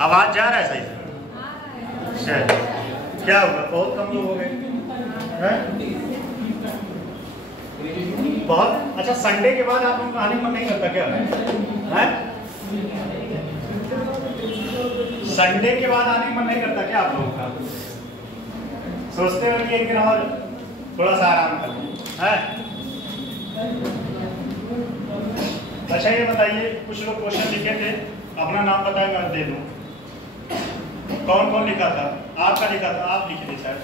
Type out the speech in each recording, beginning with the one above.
आवाज जा रहा है सही से? क्या हुआ, बहुत कम लोग हो गए हैं? बहुत अच्छा। संडे के बाद आप लोगों का आने मन नहीं करता क्या है? संडे के बाद आने मन नहीं करता क्या आप लोगों का? सोचते हो कि एक दिन और थोड़ा सा आराम कर है? अच्छा ये बताइए, कुछ लोग क्वेश्चन लिखे थे, अपना नाम बताएं मैं दे दूं। कौन कौन लिखा था? आपका लिखा था, आप लिखे थे शायद।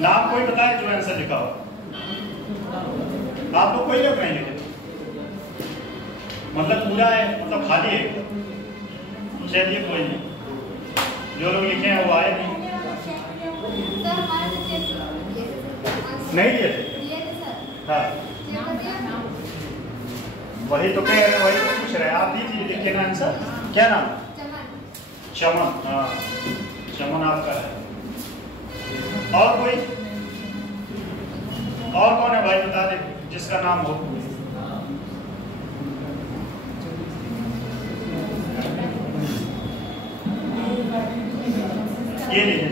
नाम कोई बताए जो आंसर लिखा हो? आप लोग कोई लोग नहीं लिखे थे, मतलब पूरा है, मतलब खाली है। चलिए कोई नहीं, जो लोग लिखे हैं वो आए नहीं लिए थे। हाँ वही तो कह रहे हैं, वही तो पूछ रहे हैं। आप दीजिए, लिखिए ना आंसर। क्या नाम? चमन। हाँ चमन आपका है। और कोई? और कौन है भाई, बता दे जिसका नाम हो। ये लीजिए।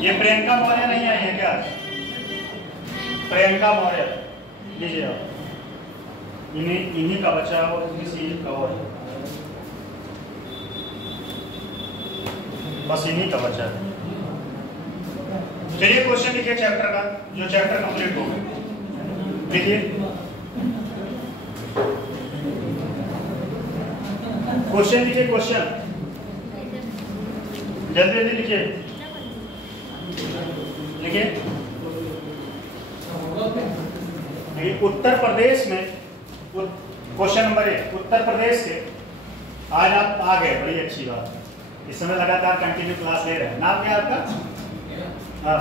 ये प्रियंका मौर्य नहीं आई है क्या? प्रियंका मौर्य लीजिए आप। इन्हीं का बच्चा है और किसी का और है, बस इन्हीं का बच्चा है। चलिए क्वेश्चन लिखिए चैप्टर का, जो चैप्टर कंप्लीट हो गया। लिखिए क्वेश्चन, लिखिए क्वेश्चन, जल्दी जल्दी लिखिए। लिखिए उत्तर प्रदेश में, क्वेश्चन नंबर 1, उत्तर प्रदेश के, आज आप आ गए, बड़ी अच्छी बात। इस समय लगातार कंटिन्यू क्लास ले रहे हैं। नाम क्या आपका? हाँ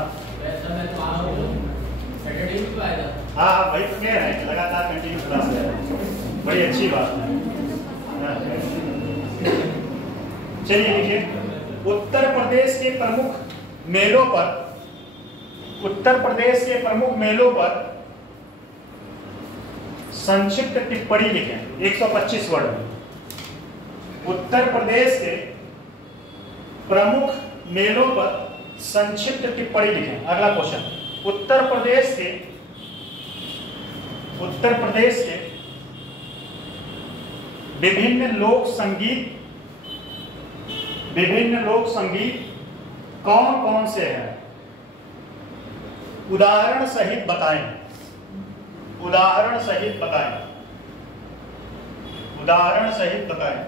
हाँ वही तो कह रहे हैं, लगातार कंटिन्यू क्लास ले रहे हैं, बड़ी अच्छी बात है। चलिए लिखिए, उत्तर प्रदेश के प्रमुख मेलों पर, उत्तर प्रदेश के प्रमुख मेलों पर संक्षिप्त टिप्पणी लिखें 125 वर्ड में। उत्तर प्रदेश के प्रमुख मेलों पर संक्षिप्त टिप्पणी लिखें। अगला क्वेश्चन, उत्तर प्रदेश के विभिन्न लोक संगीत कौन कौन से हैं? उदाहरण सहित बताएं। उदाहरण सहित बताएं। उदाहरण सहित बताएं।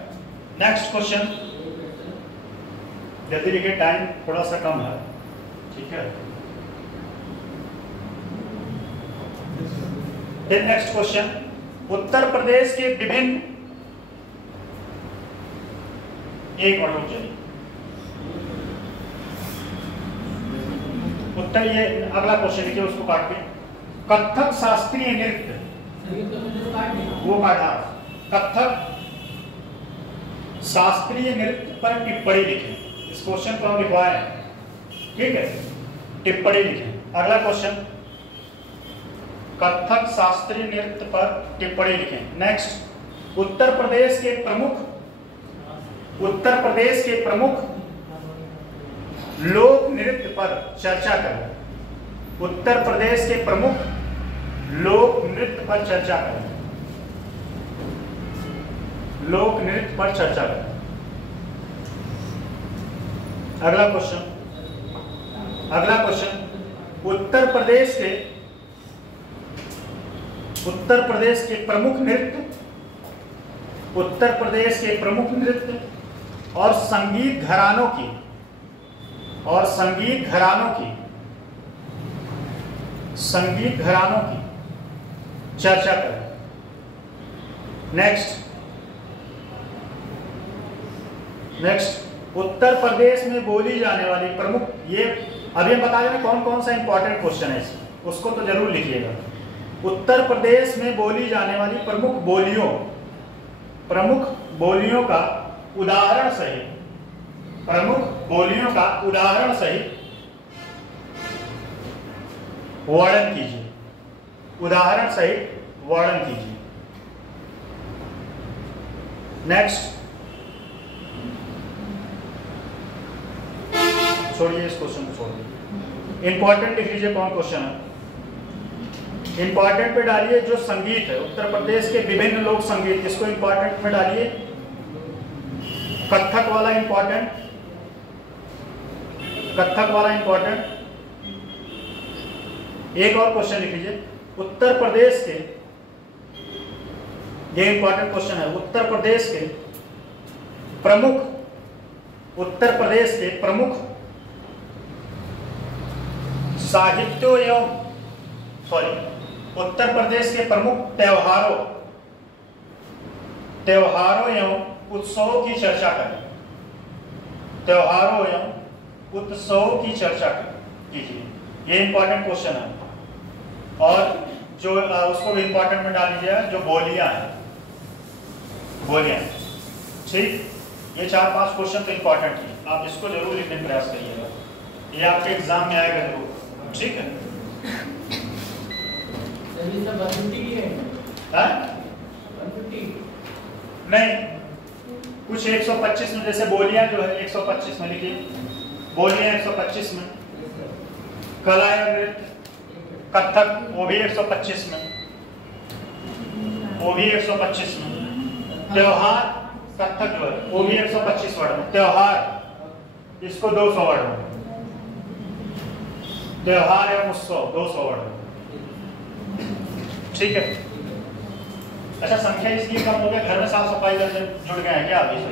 नेक्स्ट क्वेश्चन, जल्दी लिखिए, टाइम थोड़ा सा कम है, ठीक है। फिर नेक्स्ट क्वेश्चन, उत्तर प्रदेश के विभिन्न, एक और रुक जाइए। उत्तर, ये अगला क्वेश्चन लिखिए, उसको काट के। कथक शास्त्रीय नृत्य, वो काटा। कथक शास्त्रीय नृत्य पर टिप्पणी लिखें। इस क्वेश्चन को हम लिखवाए, ठीक है, टिप्पणी लिखें। अगला क्वेश्चन, कथक शास्त्रीय नृत्य पर टिप्पणी लिखें। नेक्स्ट, उत्तर प्रदेश के प्रमुख लोक नृत्य पर चर्चा करें। उत्तर प्रदेश के प्रमुख लोक नृत्य पर चर्चा करें। लोक नृत्य पर चर्चा करें। अगला क्वेश्चन, उत्तर प्रदेश के प्रमुख नृत्य और संगीत घरानों की चर्चा करें। नेक्स्ट, उत्तर प्रदेश में बोली जाने वाली प्रमुख, ये अभी हम बता दें कौन कौन सा इंपॉर्टेंट क्वेश्चन है, उसको तो जरूर लिखिएगा। उत्तर प्रदेश में बोली जाने वाली प्रमुख बोलियों का उदाहरण सहित वर्णन कीजिए। उदाहरण सहित वर्णन कीजिए। नेक्स्ट, छोड़िए इस क्वेश्चन को, छोड़िए। इंपॉर्टेंट लिख लीजिए, कौन क्वेश्चन है। इंपॉर्टेंट पे डालिए जो संगीत है, उत्तर प्रदेश के विभिन्न लोक संगीत, इसको इंपॉर्टेंट में डालिए। कथक वाला इंपॉर्टेंट, कथक वाला इंपॉर्टेंट। एक और क्वेश्चन लिख लीजिए, उत्तर प्रदेश के, ये इंपॉर्टेंट क्वेश्चन है, उत्तर प्रदेश के प्रमुख, उत्तर प्रदेश के प्रमुख साहित्यों एवं उत्तर प्रदेश के प्रमुख त्योहारों एवं उत्सवों की चर्चा करें। त्योहारों एवं उत्सवों की चर्चा कीजिए। ये इंपॉर्टेंट क्वेश्चन है। और जो उसको भी इंपॉर्टेंट में डाल लीजिएगा, जो बोलियां हैं, बोलियां, ठीक। ये 4-5 क्वेश्चन तो इंपॉर्टेंट है, आप इसको जरूर लिखने का प्रयास करिएगा, ये आपके एग्जाम में आएगा जरूर, ठीक है। नहीं, कुछ 125 में, जैसे बोलियां जो है 125 में लिखिए, बोलियां 125 में, कला या नृत्य कथक वो भी 125 में, वो भी 125 में, त्योहार कथक जो है वो भी 125 वर्ड में, त्योहार इसको 200 वर्ड में, त्योहार एवं उत्सव 200 वर्ड में, ठीक है। अच्छा, संख्या इसलिए कम हो गया, घर में साफ सफाई करने जुड़ गए हैं क्या अभी से?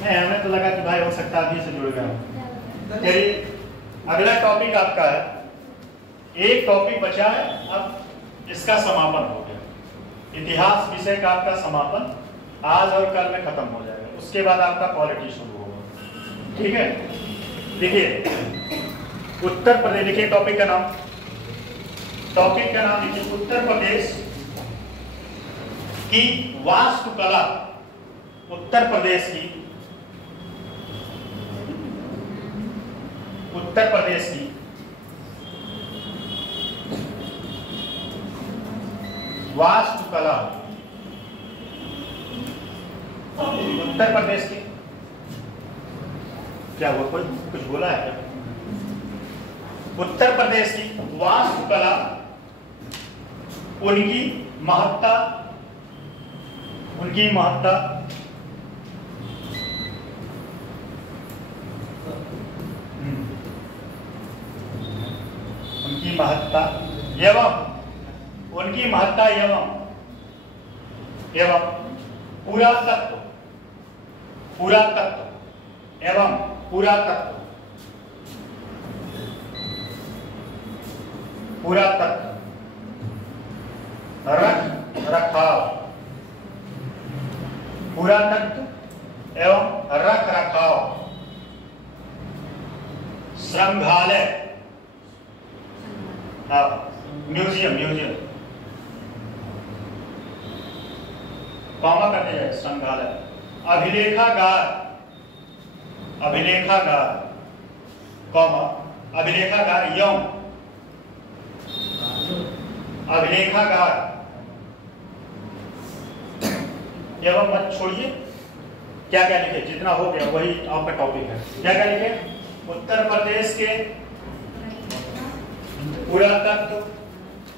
नहीं, हमें तो लगा कि भाई हो सकता है अभी से जुड़ गए। चलिए, अगला टॉपिक आपका है, एक टॉपिक बचा है, अब इसका समापन हो गया। इतिहास विषय का आपका समापन आज और कल में खत्म हो जाएगा, उसके बाद आपका पॉलिटी शुरू होगा, ठीक है। देखिए, उत्तर प्रदेश, लिखिए टॉपिक का नाम, टॉपिक का नाम लिखिए, उत्तर प्रदेश की वास्तुकला, उत्तर प्रदेश की, उत्तर प्रदेश की वास्तुकला, उत्तर प्रदेश की, क्या हुआ, कोई कुछ बोला है क्या? उत्तर प्रदेश की वास्तुकला, उनकी महत्ता, उनकी महत्ता, उनकी महत्ता एवं उनकी महत्ता एवं पुरातत्व, पुरातत्व एवं पुरातत्व, पुरातत्व, रख रखाव, पुरातत्व एवं रख रखाव, संग्रहालय, म्यूजियम, म्यूजियम कॉमा करते जाए, संग्रहालय, अभिलेखागार, अभिलेखागार कॉमा, अभिलेखागार एवं अभिलेखागार एवं, मत छोड़िए, क्या क्या लिखे, जितना हो गया वही आपका टॉपिक है। क्या क्या लिखे, उत्तर प्रदेश के पुरातत्व,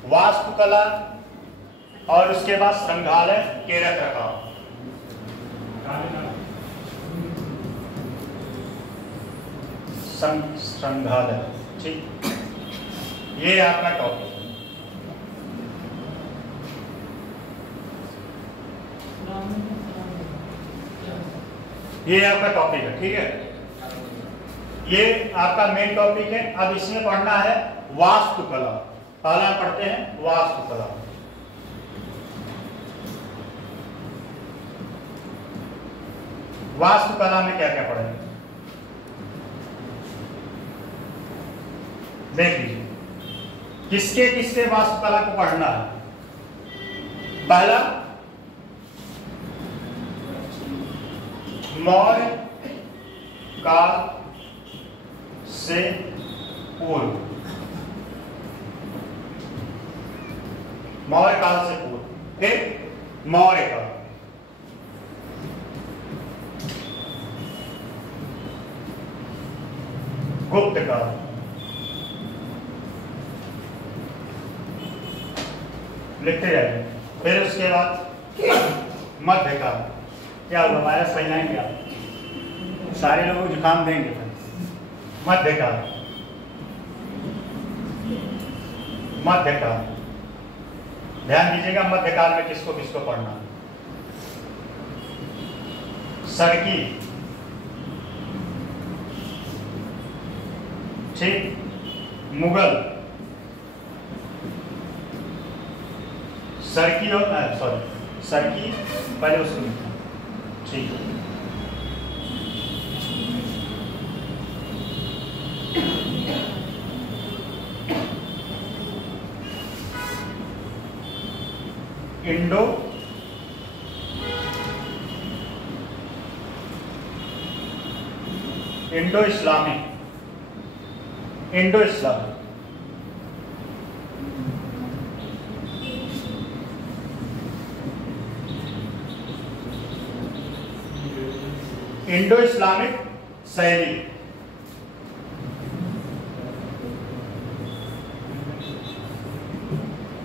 वास्तुकला और उसके बाद संग्रहालय के रख रखाव, संग्रहालय, ठीक, ये आपका टॉपिक है। ये आपका टॉपिक है, ठीक है, ये आपका मेन टॉपिक है। अब इसमें पढ़ना है वास्तुकला, पहला पढ़ते हैं वास्तुकला। वास्तुकला में क्या क्या पढ़ेंगे, देख लीजिए, किसके किसके वास्तुकला को पढ़ना है। पहला, मौर्य काल से पूर्व, मौर्य काल से पूर्व, फिर मौर्य काल, गुप्त काल, लिखते जाइए। फिर उसके बाद मध्यकाल। क्या हुआ, वायरस फैलाएंगे आप, सारे लोगों को जुकाम देंगे। मध्यकाल, मध्यकाल, ध्यान दीजिएगा मध्यकाल में किसको किसको पढ़ना। सरकी, ठीक, मुगल, सरकी और सॉरी सरकी पहले उसको लिखना, ठीक है। Indo Indo Islamic, Indo Islamic, Indo Islamic शैली,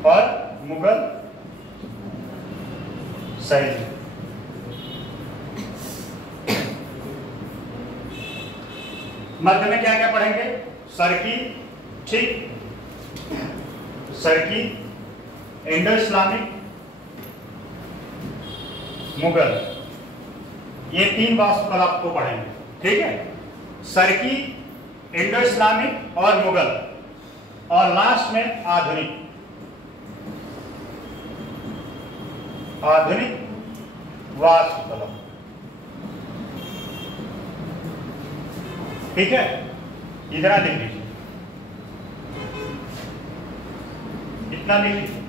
और मुगल शैली। मध्य में क्या क्या पढ़ेंगे, सरकी, ठीक, सरकी, इंडो इस्लामिक, मुगल, ये तीन वास्तुकला को पढ़ेंगे, ठीक है। सरकी, इंडो इस्लामिक और मुगल, और लास्ट में आधुनिक, आधुनिक वास्तुकला, ठीक है। इतना लिख लीजिए, इतना लिख लीजिए।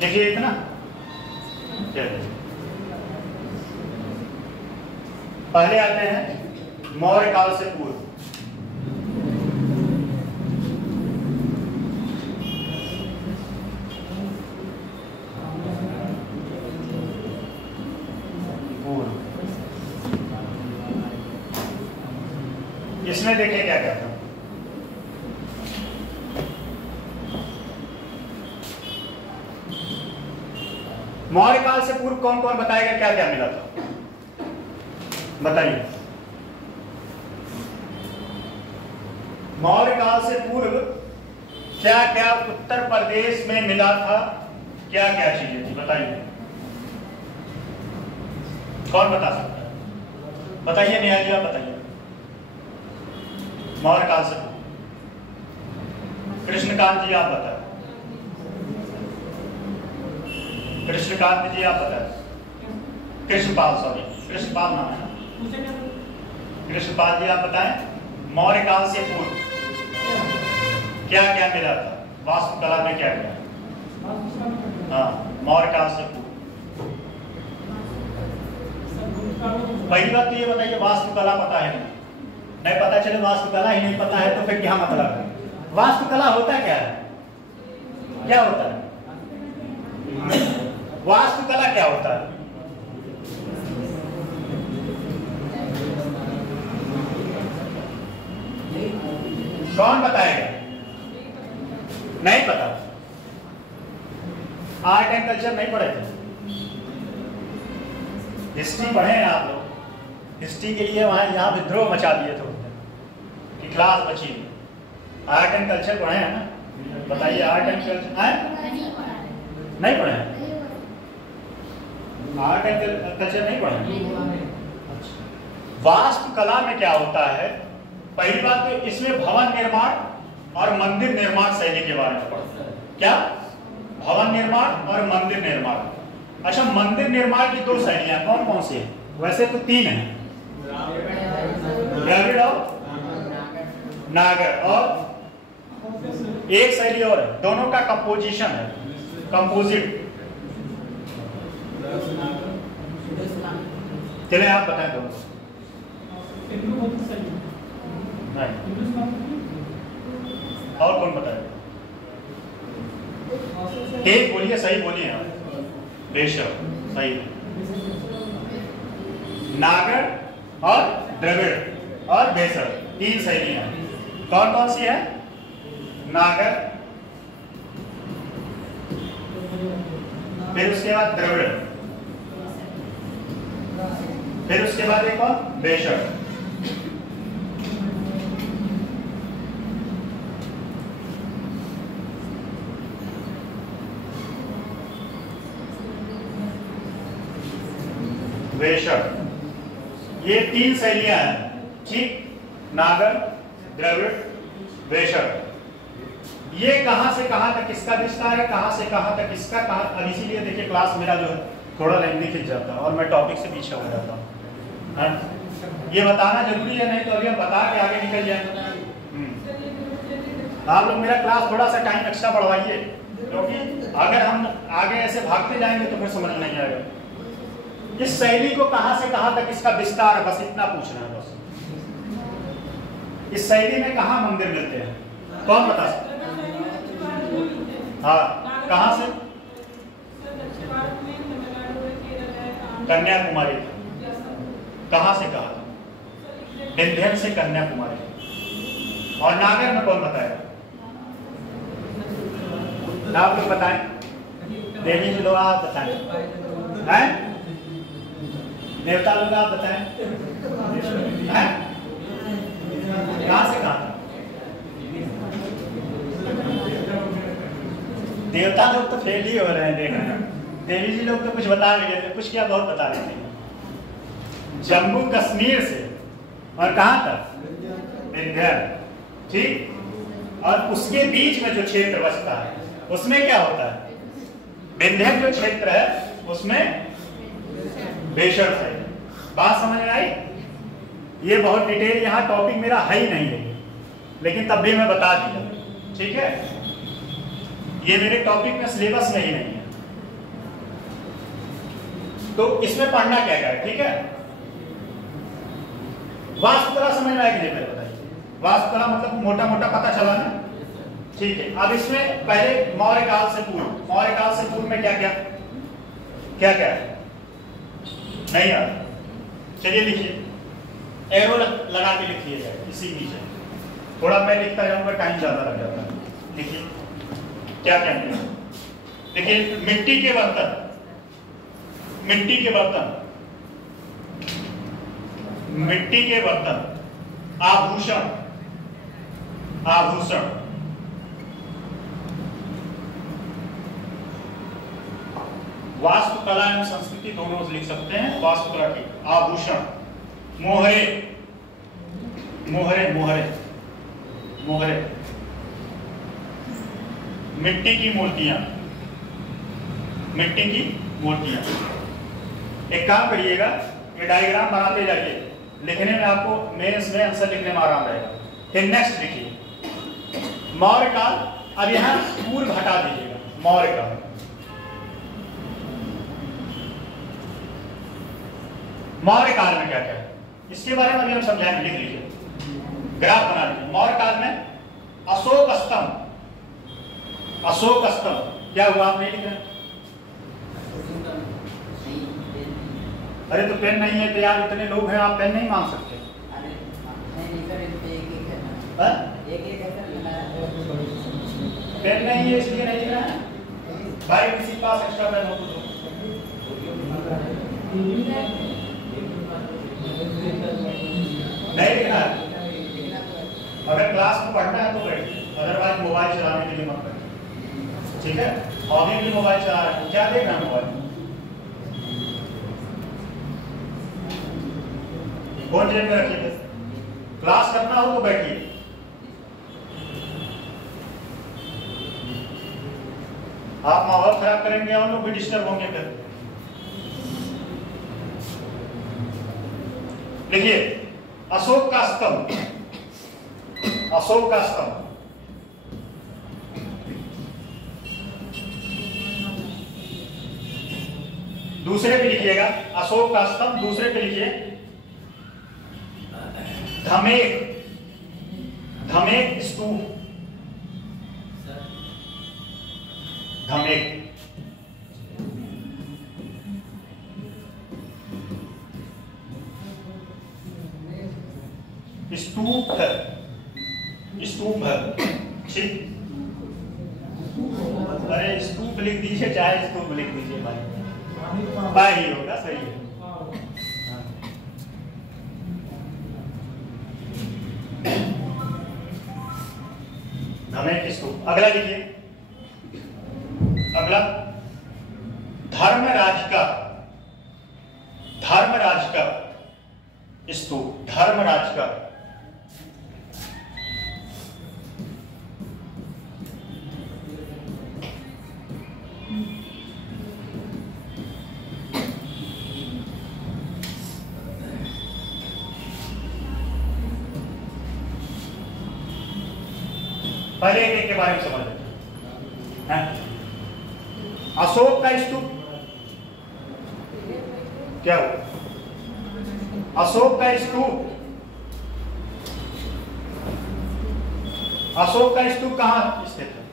देखिए इतना, पहले आते हैं मौर्य काल से पूर्व। इसमें देखिए क्या क्या था। मौर्य काल से पूर्व कौन कौन बताएगा क्या क्या मिला था, बताइए। मौर्य काल से पूर्व क्या क्या उत्तर प्रदेश में मिला था, क्या क्या चीजें थी, बताइए। कौन बता सकता है, बताइए। नेहा जी आप बताइए। मौर्य काल से कृष्णकांत जी आप बताएं। कृष्णकांत जी आप बताएं। कृष्णपाल, सॉरी कृष्णपाल नाम है। कृष्णपाल जी आप बताएं मौर्य काल से पूर्व क्या क्या मिला था वास्तुकला में, क्या क्या। हाँ, मौर्य काल से पूर्व। पहली बात तो ये बताइए, वास्तुकला पता है नहीं पता चले, वास्तुकला ही नहीं पता है तो फिर क्या मतलब है। वास्तुकला होता क्या है, क्या होता है वास्तुकला, क्या होता है। कौन बताएगा, नहीं पता। आर्ट एंड कल्चर नहीं पढ़े थे, हिस्ट्री पढ़े हैं आप लोग। हिस्ट्री के लिए वहां यहाँ विद्रोह मचा दिए थे कि क्लास बची। आर्ट एंड कल्चर पढ़े हैं ना, बताइए। आर्ट एंड कल्चर नहीं पढ़े हैं, आर्ट एंड कल्चर नहीं पढ़े। वास्तुकला में क्या होता है, पहली बात तो इसमें भवन निर्माण और मंदिर निर्माण शैली के बारे में पढ़ते हैं। क्या, भवन निर्माण और मंदिर निर्माण। अच्छा, मंदिर निर्माण की दो शैलियां कौन कौन सी है, वैसे तो तीन है, द्रविड़ और नागर, और एक शैली और है, दोनों का कंपोजिशन है, कंपोजिट। चले आप बताएं दोनों। नहीं, और कौन बताएगा? एक बोलिए, सही बोलिए आप। बेशक सही है। नागर और द्रविड़ और बेसर, तीन शैलियां। कौन कौन सी है? नागर, फिर उसके बाद द्रविड़, फिर उसके बाद एक और बेशर। बेशक, ये तीन शैलियां हैं, ठीक। नागर, द्रविड़, बेशक। ये कहां से कहां तक इसका विस्तार है, कहां से कहां तक इसका, कहां। अब इसीलिए देखिए क्लास मेरा जो है थोड़ा लेंथी खिंच जाता है और मैं टॉपिक से पीछे हो जाता हूँ। ये बताना जरूरी है, नहीं तो अभी हम बता के आगे निकल जाएंगे। आप लोग मेरा क्लास थोड़ा सा टाइम एक्स्ट्रा बढ़वाइए, क्योंकि अगर हम आगे ऐसे भागते जाएंगे तो फिर समझ नहीं आएगा। इस शैली को कहां से कहां तक इसका विस्तार है, बस इतना पूछना है। बस इस शैली में कहां मंदिर मिलते हैं, कौन बता सकता है? हाँ, कहां से? कन्याकुमारी। कहां से कहा? विंध्य से कन्याकुमारी। और नागर में कौन बताएगा? आप लोग बताएं, देवी जी लोग आप बताएं, हैं? देवता लोग आप बताएं, हैं? कहां से कहा? देवता लोग तो फेल ही हो रहे हैं, देख रहे हैं। देवी जी लोग तो कुछ बता रहे थे, कुछ क्या बहुत बता रहे थे। जम्मू कश्मीर से और कहां तक? विंध्य, ठीक। और उसके बीच में जो क्षेत्र बचता है उसमें क्या होता है? विंध्य जो क्षेत्र है उसमें बेशर है। बात समझ में आई? ये बहुत डिटेल यहाँ टॉपिक मेरा है ही नहीं है, लेकिन तब भी मैं बता दिया, ठीक है। ये मेरे टॉपिक में सिलेबस में ही नहीं है, तो इसमें पढ़ना क्या क्या है, ठीक है। वास्तुकला समझ में आएगी? नहीं, पहले बताइए। वास्तुकला मतलब मोटा मोटा पता चला ना, ठीक है। अब इसमें पहले मौर्य काल से पूर्व, मौर्य काल से पूर्व में क्या क्या क्या क्या है? नहीं यार, चलिए लिखिए, एरो लगा के लिखिएगा इसी नीचे। थोड़ा मैं लिखता जाऊंगा, टाइम ज्यादा लग जाता है। लिखिए क्या क्या है। देखिए, मिट्टी के बर्तन, मिट्टी के बर्तन, मिट्टी के बर्तन, आभूषण, आभूषण, वास्तुकला एवं संस्कृति दोनों लिख सकते हैं। वास्तुकला की आभूषण, मोहरे, मोहरे, मोहरे, मोहरे, मिट्टी की मूर्तियां, मिट्टी की मूर्तियां। एक काम करिएगा, ये डायग्राम बनाते जाइए, लिखने में आपको मेंस में आंसर लिखने में आराम रहेगा। फिर नेक्स्ट लिखिए मौर्य काल। अब यहां पूर्व हटा दीजिएगा, मौर्य काल। मौर्य काल में क्या क्या है इसके बारे में अभी हम समझाएंगे, लिख लीजिए, ग्राफ बना लीजिए। मौर्य काल में अशोक स्तंभ, अशोक स्तंभ क्या हुआ, आप नहीं लिख रहे? अरे तो पेन नहीं है तो यार, इतने लोग हैं, आप पेन नहीं मांग सकते? पेन नहीं है इसलिए नहीं लिख रहा है भाई, किसी के पास एक्स्ट्रा पेन हो तो दो। नहीं लिखना है, अगर क्लास में पढ़ना है तो बैठिए, अदरवाइज मोबाइल चलाने के लिए मत बैठिए, ठीक है। अभी भी मोबाइल चला रहे हैं, क्या देख रहे हैं मोबाइल? फोन जेब में रखिए। क्लास करना हो तो बैठिए। आप माहौल खराब करेंगे और लोग भी डिस्टर्ब होंगे फिर। देखिए, अशोक का स्तंभ, अशोक का स्तंभ, दूसरे पे लिखिएगा, अशोक का स्तंभ दूसरे पे लिखिए, धमेक, धमेक स्तूप, धमेक। स्तूप है, स्तूप है, ठीक। अरे स्तूप लिख दीजिए, चाहे स्तूप लिख दीजिए भाई, पा ही होगा, सही है। धमेक स्तूप। अगला लिखिए, अगला धर्मराज का, धर्मराज का स्तूप, धर्मराज का। पहले एक के बारे में समझ लेते हैं। अशोक का स्तूप क्या हुआ? अशोक का स्तूप, अशोक का स्तूप कहां स्थित है?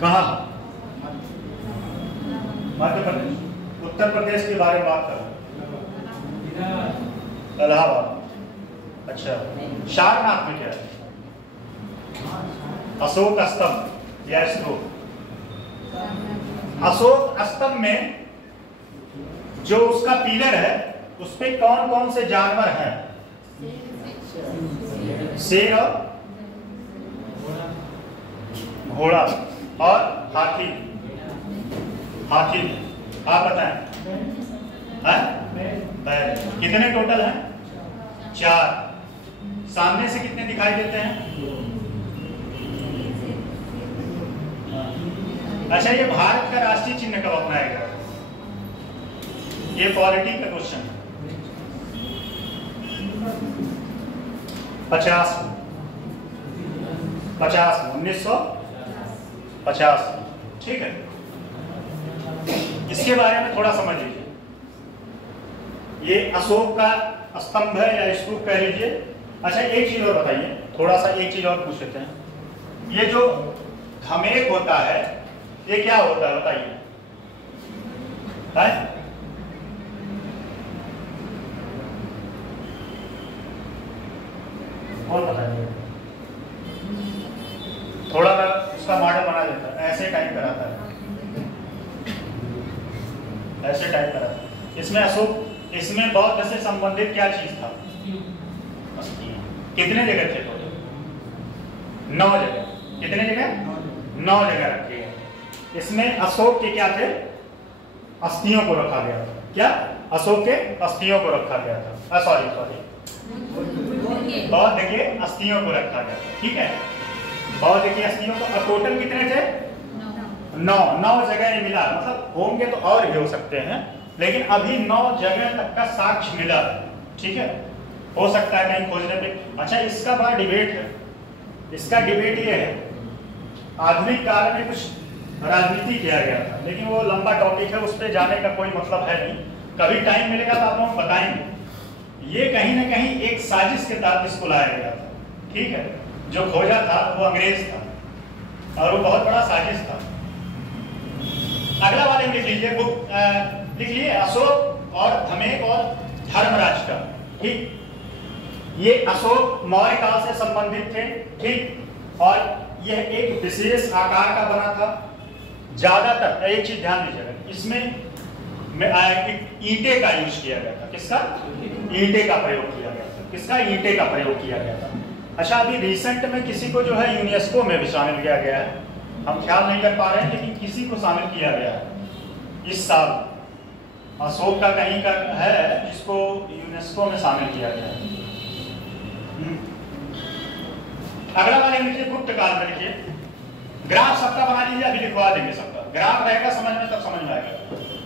कहां? मध्य प्रदेश, उत्तर प्रदेश के बारे में बात कर रहे हैं, इलाहाबाद। अच्छा, सारनाथ में क्या है? अशोक स्तंभ या स्तूप। अशोक स्तंभ में जो उसका पिलर है, उस पे कौन कौन से जानवर हैं? शेर और घोड़ा और हाथी। हाथी, आप बताएं। बैल। कितने टोटल हैं? 4। सामने से कितने दिखाई देते हैं? अच्छा, ये भारत का राष्ट्रीय चिन्ह कब अपनाया गया? ये पॉलिटी का क्वेश्चन है। 50 में 1950। ठीक है, इसके बारे में थोड़ा समझ लीजिए। ये अशोक का स्तंभ है या स्तूप कह लीजिए। अच्छा, एक चीज और बताइए, थोड़ा सा एक चीज और पूछ लेते हैं। ये जो धमेक होता है, ये क्या होता है बताइए? कौन बताइए? थोड़ा मैं उसका मॉडल बना देता है, ऐसे टाइप कराता है, ऐसे टाइप कराता है। इसमें अशोक, इसमें बौद्ध से संबंधित क्या चीज था? कितने जगह थे टोटल? 9 जगह। कितने जगह? 9 जगह रखे गए। इसमें अशोक के क्या थे? अस्थियों को रखा गया था। क्या? अशोक के अस्थियों को रखा गया था। सॉरी, बौद्ध के अस्थियों को रखा गया था। ठीक है, बौद्ध की अस्थियों को टोटल कितने थे? 9 जगह मिला। मतलब होंगे तो और भी हो सकते हैं, लेकिन अभी 9 जगह तक का साक्ष्य मिला। ठीक है, हो सकता है कहीं खोजने पे। अच्छा, इसका बड़ा डिबेट है। इसका डिबेट ये है, आधुनिक काल में कुछ राजनीति किया गया था, लेकिन वो लंबा टॉपिक है, उस पर जाने का कोई मतलब है नहीं। कभी टाइम मिलेगा तो आप लोग बताएंगे। ये कहीं ना कहीं एक साजिश के तहत इसको लाया गया था। ठीक है, जो खोजा था वो अंग्रेज था और वो बहुत बड़ा साजिश था। अगला वाले लिख लीजिए, बुक लिख लीजिए, अशोक और धमेक और धर्मराज का। ठीक, ये अशोक मौर्य काल से संबंधित थे। ठीक, और यह एक विशेष आकार का बना था। ज्यादातर एक चीज ध्यान दीजिएगा, इसमें ईंटे का यूज किया गया था। किसका? ईंटे का प्रयोग किया गया था। किसका? ईंटे का प्रयोग किया गया था। अच्छा, अभी रिसेंट में किसी को जो है यूनेस्को में भी शामिल किया गया है। हम ख्याल नहीं कर पा रहे हैं, लेकिन किसी को शामिल किया गया है इस साल। अशोक का कहीं का है जिसको यूनेस्को में शामिल किया गया है। अगला वाले लिखिए, गुप्त काल में लिखिए। ग्राफ सबका बना लीजिए, अभी लिखवा देंगे सबका। ग्राफ रहेगा समझ में, तब समझ में आएगा।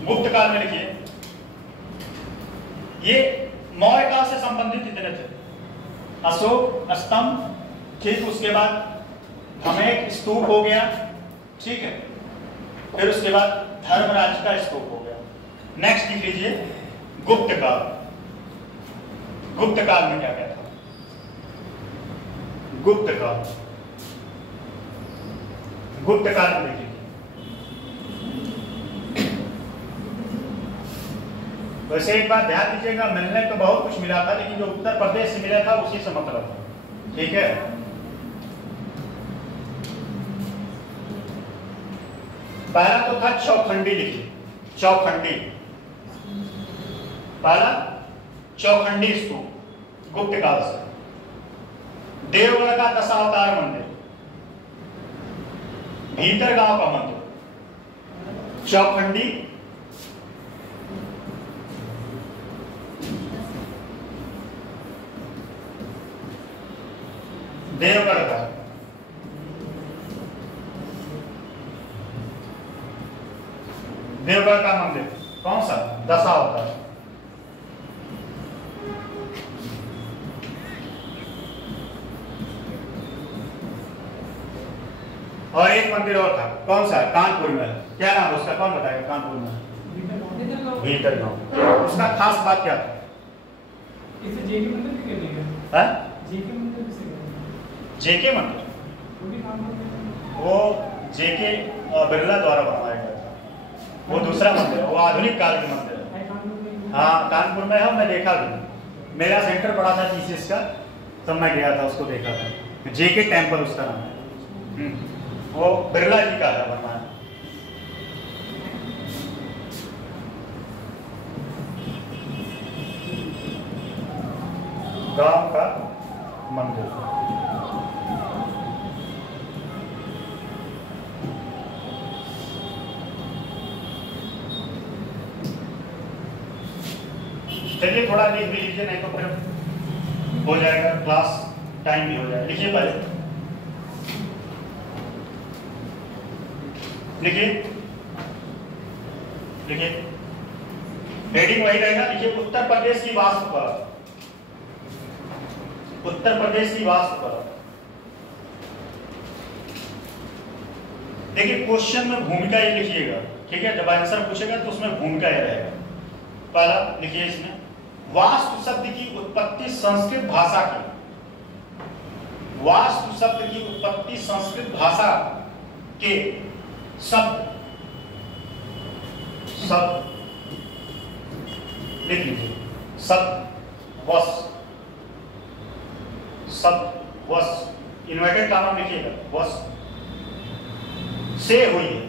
गुप्त काल में लिखिए, ये मौर्य काल से संबंधित कितने थे? अशोक स्तंभ, ठीक, उसके बाद धमेक स्तूप हो गया। ठीक है, फिर उसके बाद धर्मराज का स्तूप हो गया। नेक्स्ट लिख लीजिए गुप्त काल। गुप्त काल में क्या क्या था? गुप्त काल, गुप्त काल में देखिए, वैसे एक बात ध्यान दीजिएगा, मिलने तो बहुत कुछ मिला था, लेकिन जो उत्तर प्रदेश से मिला था उसी से मतलब था, ठीक है। पहला तो था चौखंडी, लिखिए चौखंडी, पहला चौखंडी स्तूप गुप्त काल से। देवगढ़ का दशावतार मंदिर, भीतर गांव का मंदिर, चौखंडी, देवगढ़ का मंदिर कौन सा? दशावतार। और एक मंदिर और था, कौन सा? कानपुर में। क्या नाम है उसका, कौन बताएगा? कानपुर में भीतर गांव। उसका खास बात क्या था? जेके मंदिर, वो जेके बिरला द्वारा बनवाया गया था, वो दूसरा मंदिर है, वो आधुनिक काल के मंदिर है। हाँ कानपुर में है, मैं देखा भी, मेरा सेंटर पड़ा था थीसिस का, तब मैं गया था, उसको देखा था। जेके टेम्पल उसका नाम है, वो बिरला जी का था बनवाया। गांव का मंदिर, चलिए थोड़ा लिख भी लीजिए, नहीं तो फिर हो जाएगा, क्लास टाइम भी हो जाएगा। लिखिए पहले, लिखिए लिखिए, हेडिंग वही रहेगा। लिखिए उत्तर प्रदेश की वास्तुकला, उत्तर प्रदेश की वास्तुकला। देखिए क्वेश्चन में भूमिका ये लिखिएगा, ठीक है, जब आंसर पूछेगा तो उसमें भूमिका ये रहेगा। पहला लिखिए इसमें, वास्तु शब्द की उत्पत्ति संस्कृत भाषा की, वास्तु शब्द की उत्पत्ति संस्कृत भाषा के शब्द लिख लीजिए, शब्द वश, इन्वर्टेड कॉमा लिखिएगा, वश से हुई है,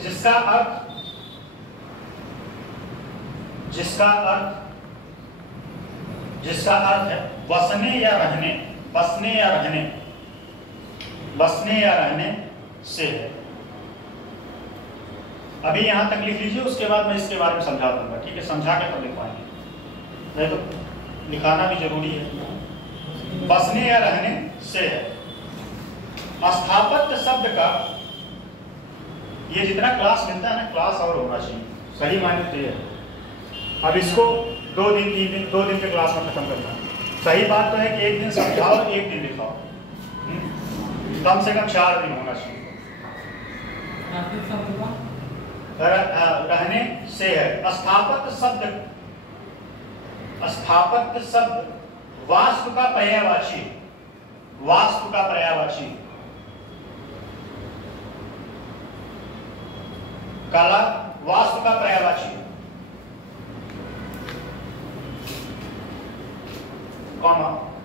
जिसका अर्थ है बसने या रहने से है। अभी यहां तक लिख लीजिए, उसके बाद मैं इसके बारे में समझा दूंगा, ठीक है, समझा के तब लिख पाएंगे, नहीं तो लिखाना भी जरूरी है। बसने या रहने से है। स्थापत्य शब्द का, ये जितना क्लास मिलता है ना, क्लास और होना चाहिए, सही मायने तो ये है। अब इसको 2 दिन 3 दिन 2 दिन के क्लास में खत्म करना। सही बात तो है कि एक दिन समझाओ, एक दिन लिखाओ, कम से कम 4 दिन होना चाहिए। रहने से है। स्थापत्य शब्द वास्तु का पर्यायवाची, कला वास्तु का पर्यायवाची,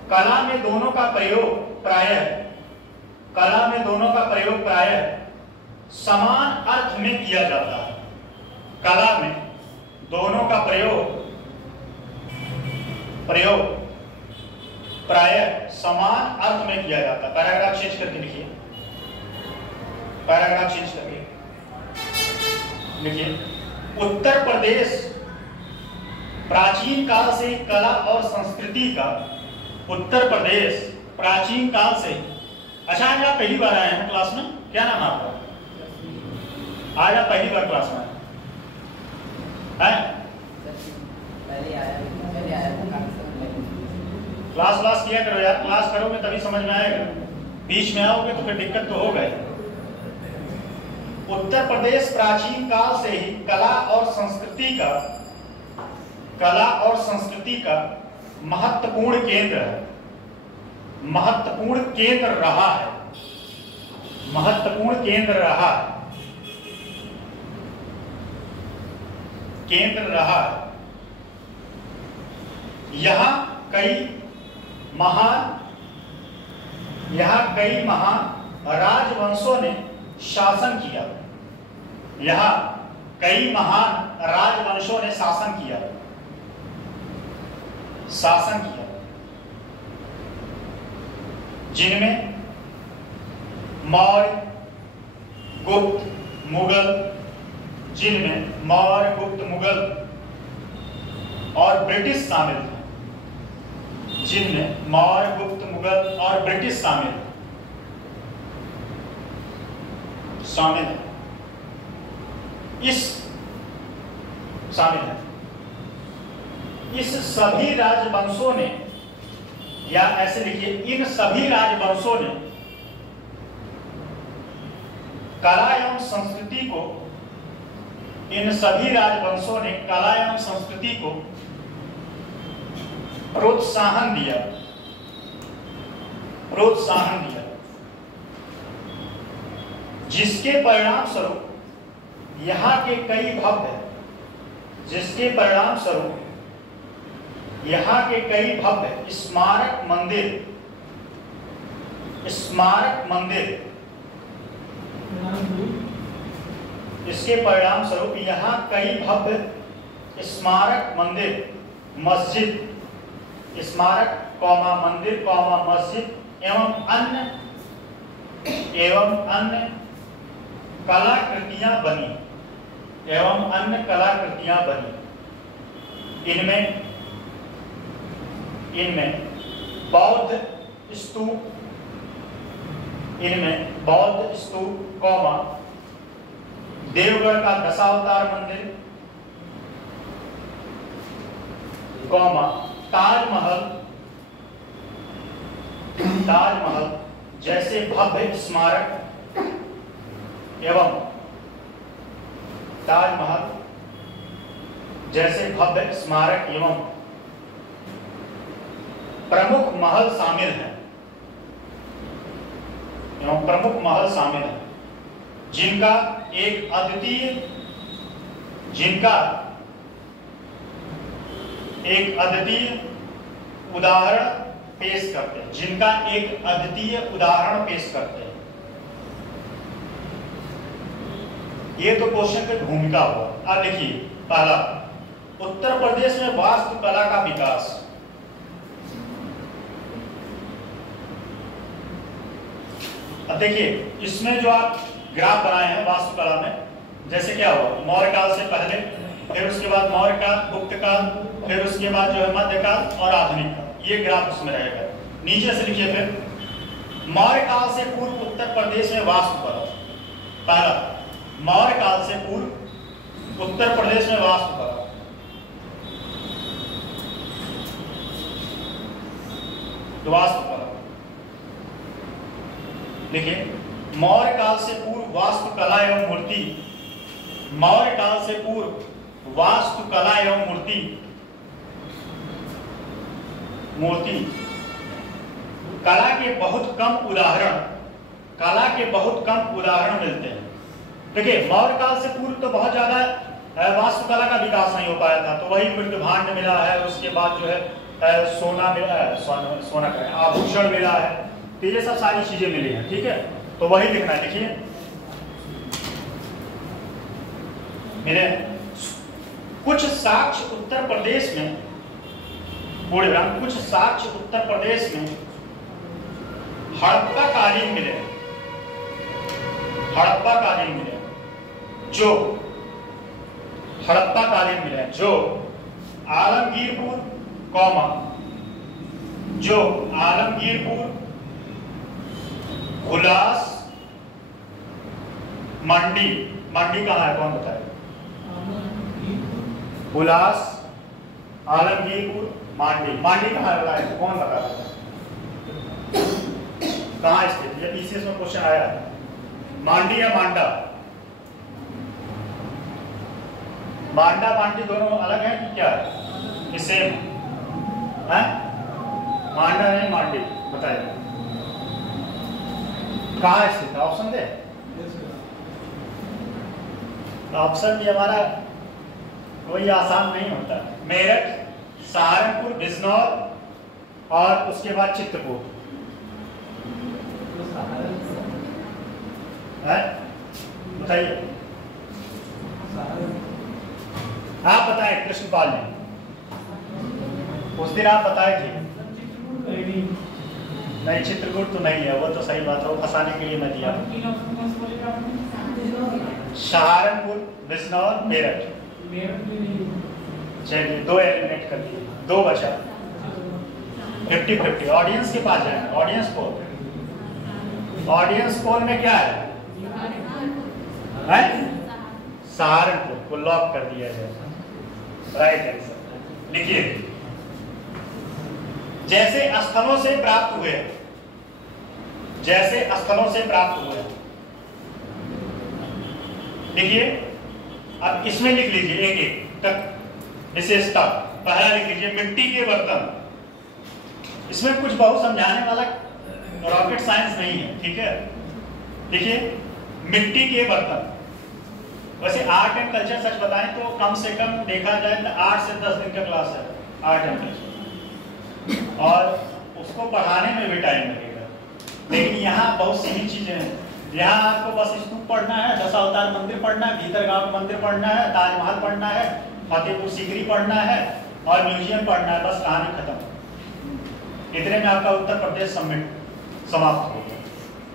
कला में दोनों का प्रयोग प्रायः समान अर्थ में किया जाता है। कला में दोनों का प्रयोग प्रायः समान अर्थ में किया जाता है। पैराग्राफ चेंज करके लिखिए, उत्तर प्रदेश प्राचीन काल से कला और संस्कृति का, उत्तर प्रदेश प्राचीन काल से। अच्छा आज आप पहली बार आए हैं क्लास में, क्या नाम है आपका? आज आप पहली बार क्लास में आए? क्लास किया करो यार, क्लास करोगे तभी समझ में आएगा, बीच में आओगे तो फिर दिक्कत तो होगा। उत्तर प्रदेश प्राचीन काल से ही कला और संस्कृति का महत्वपूर्ण केंद्र है, महत्वपूर्ण केंद्र रहा है, महत्वपूर्ण केंद्र रहा है, केंद्र रहा है। यहाँ कई महान राजवंशों ने शासन किया। यहाँ कई महान राजवंशों ने शासन किया, जिनमें मौर्य, गुप्त, मुगल, और ब्रिटिश शामिल थे, जिनमें मौर्य, गुप्त, मुगल और ब्रिटिश शामिल है। इस सभी राजवंशों ने, या ऐसे लिखिए, इन सभी राजवंशों ने कला एवं संस्कृति को, इन सभी राजवंशों ने कला एवं संस्कृति को प्रोत्साहन दिया, जिसके परिणाम स्वरूप यहाँ के कई भव्य स्मारक मंदिर, इसके परिणाम स्वरूप यहाँ कई भव्य स्मारक मंदिर, मस्जिद, मस्जिद एवं अन्य कलाकृतियां बनी, इनमें बौद्ध स्तूप, देवगढ़ का दशावतार मंदिर, ताजमहल जैसे भव्य स्मारक एवं प्रमुख महल शामिल हैं, जिनका एक अद्वितीय उदाहरण पेश करते हैं, ये तो क्वेश्चन की भूमिका हुआ। अब देखिए, पहला, उत्तर प्रदेश में वास्तुकला का विकास। अब देखिए, इसमें जो आप ग्राफ बनाए हैं वास्तुकला में, जैसे क्या हुआ, मौर्य काल से पहले, फिर उसके बाद मौर्य काल, गुप्त काल, फिर उसके बाद जो है मध्यकाल और आधुनिक काल, ये ग्राफ उसमें रहेगा। नीचे से लिखिए, फिर मौर्य काल से पूर्व उत्तर प्रदेश में वास्तुकला। पहला, मौर्य काल से पूर्व उत्तर प्रदेश में वास्तुकला। देखिए, मौर्य काल से पूर्व वास्तुकला एवं मूर्ति, कला के बहुत कम उदाहरण मिलते हैं। देखिए, मौर्य काल से पूर्व तो बहुत ज्यादा वास्तुकला का विकास नहीं हो पाया था, तो वही मृत्युभांड मिला है, उसके बाद जो है सोना मिला है, सोना का आभूषण मिला है, तो ये सब सारी चीजें मिली हैं। ठीक है, तो वही लिखना है। देखिए, मेरे कुछ साक्ष्य उत्तर प्रदेश में, हड़प्पाकालीन मिले, जो आलमगीरपुर, हुलास, मंडी कहाँ है, कौन बताए? हुलास, आलमगीरपुर, मांडी कहाँ है, कौन बता रहा है? कहाँ स्थित? ये पीसीएस में क्वेश्चन आया है, मांडी या मांडा? मांडा मांडी दोनों अलग हैं कि क्या है कि सेम है? मांडा नहीं मांडी, बताइए कहाँ स्थित है? ऑप्शन दे। ऑप्शन भी हमारा कोई आसान नहीं होता। मेरठ, सहारनपुर, बिजनौर और उसके बाद चित्रकूट है। बताइए आप बताएं। कृष्णपाल जी उस दिन आप बताए थे। नहीं चित्रकूट तो नहीं है, वो तो सही बात है, वो फंसाने के लिए मैं दिया। सहारनपुर, बिजनौर, मेरठ। चलिए 2 एलिमिनेट कर दिए, 2 बचा। 50-50 ऑडियंस के पास जाएंगे। ऑडियंस पोल, ऑडियंस पोल में क्या है? सहारनपुर को लॉक कर दिया जाए। Right answer. लिखिए जैसे स्थलों से प्राप्त हुए, जैसे स्थलों से प्राप्त हुए। देखिए अब इसमें लिख लीजिए एक एक तक विशेषता। पहला लिख लीजिए मिट्टी के बर्तन। इसमें कुछ बहुत समझाने वाला रॉकेट साइंस नहीं है, ठीक है। देखिए मिट्टी के बर्तन। वैसे आर्ट एंड कल्चर सच बताएं तो कम से कम देखा जाए तो 8 से 10 दिन का क्लास है आर्ट एंड कल्चर, और उसको पढ़ाने में भी टाइम लगेगा। लेकिन यहाँ बहुत सीधी चीजें हैं। यहाँ आपको बस स्तूप पढ़ना है, दशावतार मंदिर पढ़ना है, भीतरगांव मंदिर पढ़ना है, ताजमहल पढ़ना है, फतेहपुर सीकरी पढ़ना है और म्यूजियम पढ़ना है। बस कहानी खत्म। इतने में आपका उत्तर प्रदेश समाप्त हो गया।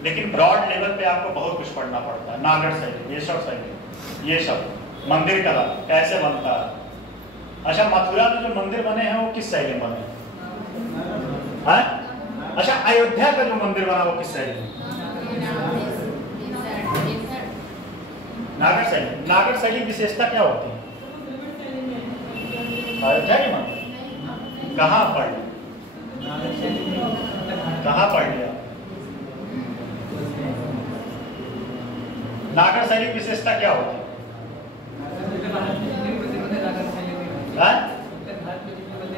लेकिन ब्रॉड लेवल पे आपको बहुत कुछ पढ़ना पड़ता है। नागढ़ शैली, ये सब मंदिर कला कैसे बनता है। अच्छा मथुरा में जो मंदिर बने हैं वो किस शैली में बने हैं? अच्छा अयोध्या का जो मंदिर बना वो किस शैली में? नागढ़ शैली। नागढ़ शैली विशेषता क्या होती है? अयोध्या के मंदिर कहाँ पढ़ लिया? नागढ़ शैली की विशेषता क्या होती है?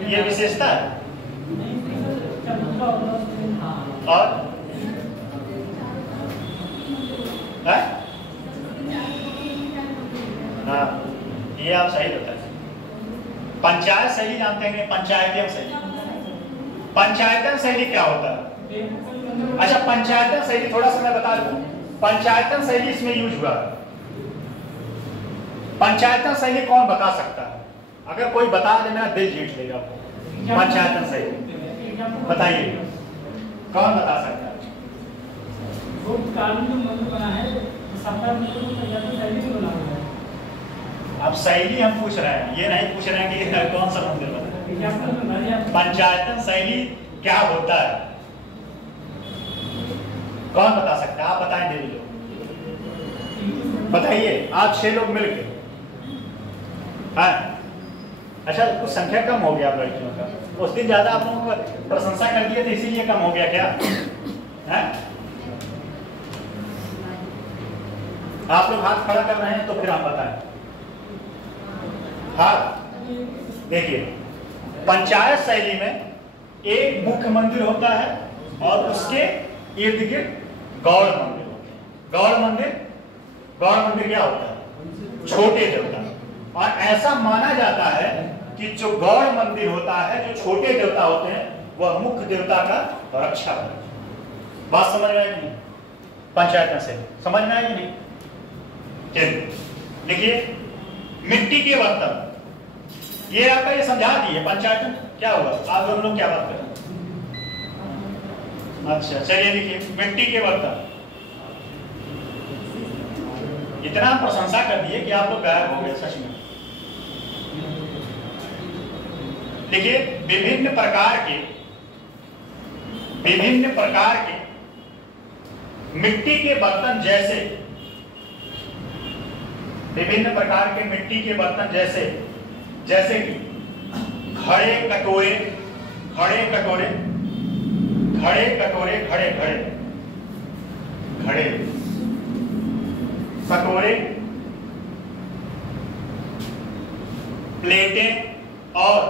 ये विशेषता है। और हाँ ये आप सही बताए। पंचायत शैली जानते हैं? पंचायतन शैली। पंचायतन शैली क्या होता है? अच्छा पंचायतन शैली थोड़ा सा मैं बता दूं। पंचायतन शैली इसमें यूज हुआ है। पंचायतन शैली कौन बता सकता है? अगर कोई बता दे मेरा दिल जीत लेगा। पंचायतन शैली बताइए कौन बता सकता है? अब शैली हम पूछ रहे हैं, ये नहीं पूछ रहे हैं कि कौन सा मंदिर बना है। पंचायतन शैली क्या होता है कौन बता सकता है? आप बताएं देवी लोग बताइए। आप 6 लोग मिलके। हाँ अच्छा कुछ संख्या कम हो गया आप लड़कियों का। उस दिन ज्यादा आप लोगों को प्रशंसा कर दिए थे इसीलिए कम हो गया क्या? है? आप लोग हाथ खड़ा कर रहे हैं तो फिर आप बताएं। हाथ देखिए पंचायत शैली में एक मुख्य मंदिर होता है और उसके इर्द गिर्द गौड़ मंदिर होते हैं। गौड़ मंदिर क्या होता है? छोटे देवता। और ऐसा माना जाता है कि जो गौड़ मंदिर होता है, जो छोटे देवता होते हैं, वह मुख्य देवता का रक्षा है। बात समझ में आई नहीं? पंचायत से समझ में आई नहीं? देखिए मिट्टी के बर्तन ये आपका ये समझा दिए। पंचायत क्या हुआ? आप दोनों लोग क्या बात कर रहे हैं? अच्छा चलिए देखिए मिट्टी के बर्तन। इतना प्रशंसा कर दिए कि आप लोग गायब हो गए सच में। देखिए विभिन्न प्रकार के मिट्टी के बर्तन जैसे विभिन्न प्रकार के मिट्टी के बर्तन जैसे कि घड़े कटोरे कटोरे प्लेटें और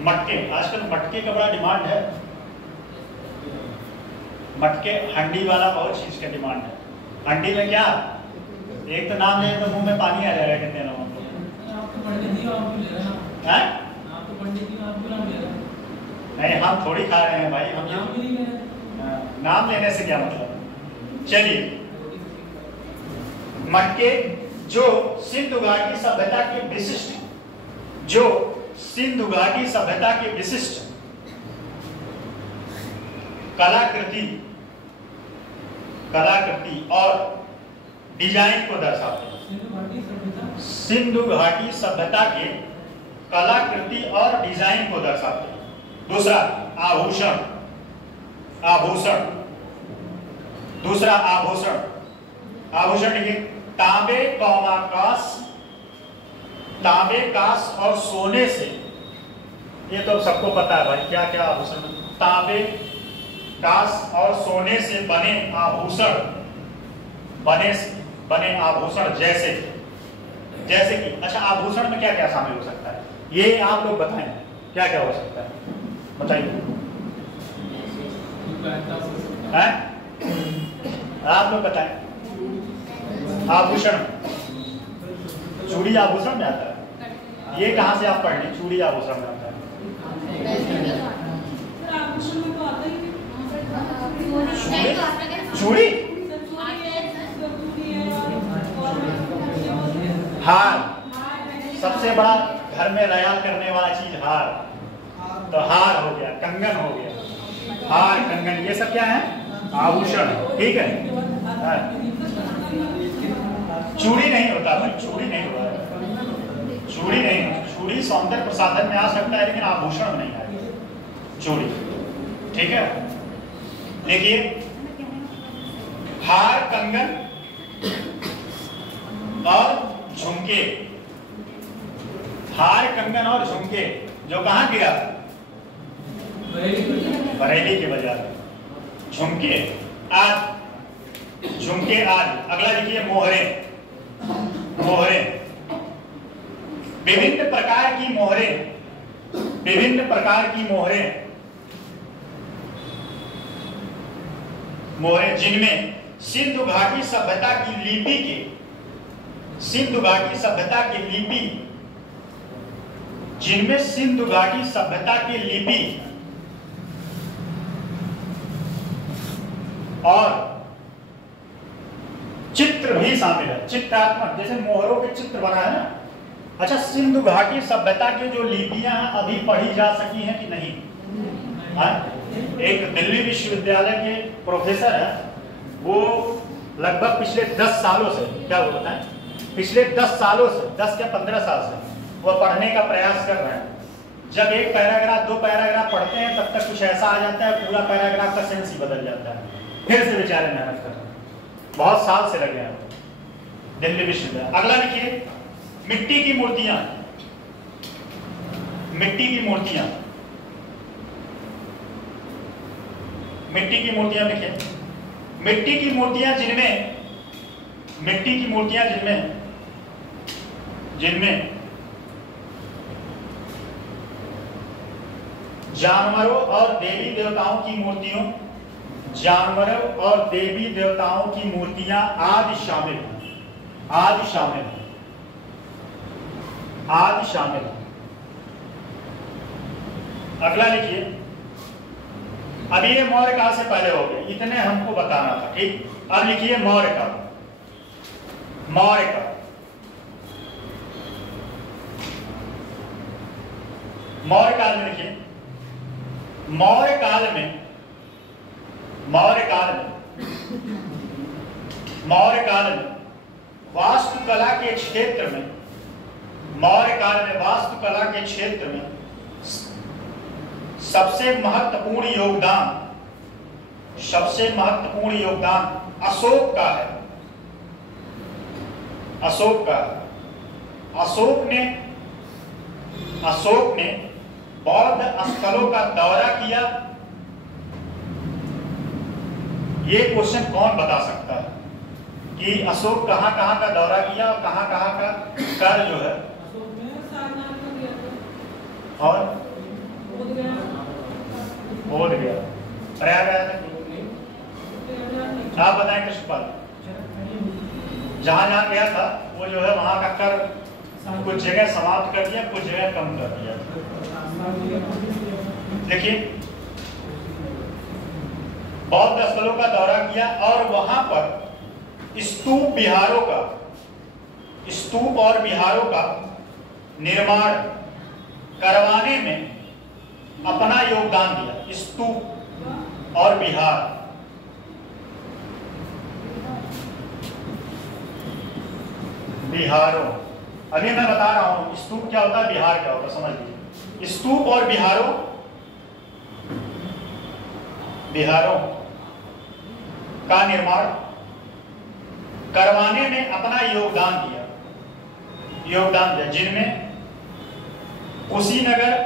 मटके। आजकल मटके का बड़ा डिमांड है, मटके, हंडी वाला बहुत चीज का डिमांड है। हंडी में क्या, एक तो नाम ले तो मुंह में पानी आ जाएगा कितने लोगों को। नहीं, हम थोड़ी खा रहे हैं भाई, हम नाम लेने से क्या मतलब। चलिए, मटके जो सिंधु घाटी सभ्यता के विशिष्ट, जो सिंधु घाटी सभ्यता के विशिष्ट कलाकृति और डिजाइन को दर्शाते हैं। सिंधु घाटी सभ्यता के कलाकृति और डिजाइन को दर्शाते हैं। दूसरा आभूषण, दूसरा आभूषण देखिए, तांबे, कांस और सोने से, ये तो सबको पता है भाई क्या क्या आभूषण, तांबे, कांस और सोने से बने आभूषण जैसे कि अच्छा, आभूषण में क्या क्या शामिल हो सकता है, ये आप लोग बताएं, क्या क्या हो सकता है बताइए। आप लोग बताएं। आभूषण, चूड़ी आभूषण में आता है, ये कहां से आप पढ़ लें, चूड़ी आभूषण में आता है। चूड़ी, हार, सबसे बड़ा घर में रयाल करने वाला चीज हार, तो हार हो गया, कंगन हो गया, हार, कंगन, ये सब क्या है, आभूषण। ठीक है, चूड़ी नहीं होता भाई, चूड़ी नहीं होता, चूड़ी सौंदर्य प्रसाधन में आ सकता है लेकिन आभूषण में नहीं आएगा चूड़ी। ठीक है, देखिए, हार, कंगन और झुमके, हार, कंगन और झुमके जो कहां गिरा, बरेली के बाजार। झुमके आज। अगला देखिए, मोहरे, विभिन्न प्रकार की मोहरे जिनमें सिंधु घाटी सभ्यता की लिपि और चित्र भी शामिल है, चित्रात्मक, जैसे मोहरों के चित्र बना है ना। अच्छा, सिंधु घाटी सभ्यता की जो लिपियां अभी पढ़ी जा सकी हैं कि नहीं? एक दिल्ली विश्वविद्यालय के प्रोफेसर है, वो लगभग पिछले 10 सालों से, क्या वो बताएं, पिछले 10 सालों से, 10 या 15 साल से वो पढ़ने का प्रयास कर रहे हैं। जब एक पैराग्राफ, 2 पैराग्राफ पढ़ते हैं तब तक कुछ ऐसा आ जाता है, पूरा पैराग्राफ का सेंस ही बदल जाता है। फिर से बेचारे मेहनत कर रहे हैं, बहुत साल से लगे हैं दिल्ली विश्वविद्यालय। अगला देखिए, मिट्टी की मूर्तियां देखिए, मिट्टी की मूर्तियां जिनमें जानवरों और देवी देवताओं की मूर्तियां आदि शामिल हैं। अगला लिखिए, अब ये मौर्य काल से पहले हो गए, इतने हमको बताना था। ठीक, अब लिखिए मौर्य काल में लिखिए, मौर्य काल में वास्तुकला के क्षेत्र में सबसे महत्वपूर्ण योगदान अशोक का है। अशोक ने बौद्ध स्थलों का दौरा किया। ये क्वेश्चन कौन बता सकता है कि अशोक कहाँ कहाँ का दौरा किया और कहाँ कहाँ का कर जो है और बोध गया, प्रयागराज। आप बताएं कृष्णपाल, जहाँ जहाँ गया था वो जो है वहाँ का कर कुछ जगह समाप्त कर दिया, कुछ जगह कम कर दिया। देखिए बौद्ध स्थलों का दौरा किया और वहां पर स्तूप और विहारों का निर्माण करवाने में अपना योगदान दिया। स्तूप और विहार, विहारों, अभी मैं बता रहा हूं स्तूप क्या होता है, विहार क्या होता है, समझ लीजिए। स्तूप और विहारों का निर्माण करवाने में अपना योगदान दिया, जिनमें कुशीनगर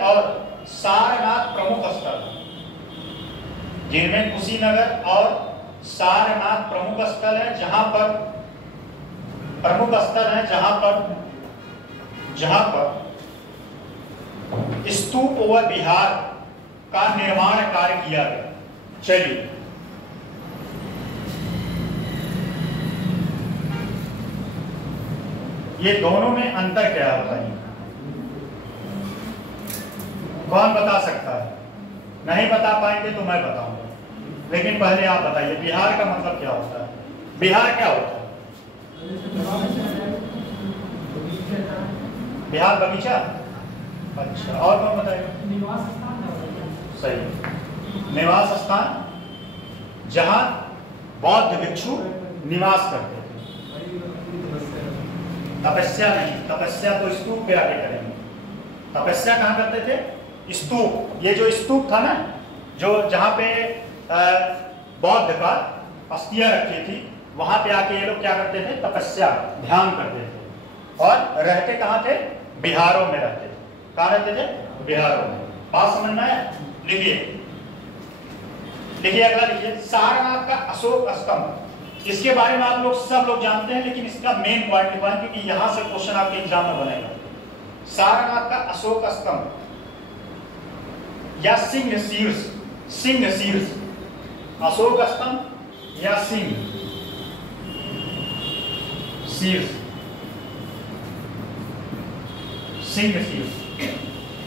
और सारनाथ प्रमुख स्थल, है, जहां पर स्तूप व विहार का निर्माण कार्य किया गया। चलिए ये दोनों में अंतर क्या है बताइए, कौन बता सकता है? नहीं बता पाएंगे तो मैं बताऊंगा, लेकिन पहले आप बताइए बिहार का मतलब क्या होता है? बिहार क्या होता है? बिहार बगीचा। अच्छा, और कौन बताएगा? सही, निवास स्थान जहां बौद्ध भिक्षु निवास करते थे। तपस्या नहीं, तपस्या तो स्तूप पे आके करेंगे। तपस्या कहाँ करते थे? स्तूप। ये जो स्तूप था ना, जो जहां पे बौद्ध का अस्थियां रखी थी, वहां पे आके ये लोग क्या करते थे? तपस्या, ध्यान करते थे। और रहते कहाँ थे? बिहारों में रहते थे। कहाँ रहते थे? बिहारों में। बात समझ में आया? लिखिए अगला लिखिए, सारनाथ का अशोक स्तंभ। इसके बारे में आप लोग सब लोग जानते हैं, लेकिन इसका मेन पॉइंट लिखवाएं क्योंकि यहां से क्वेश्चन आपके एग्जाम में बनेगा। सारनाथ का अशोक स्तंभ या सिंह शीर्ष, अशोक स्तंभ या सिंह शीर्ष,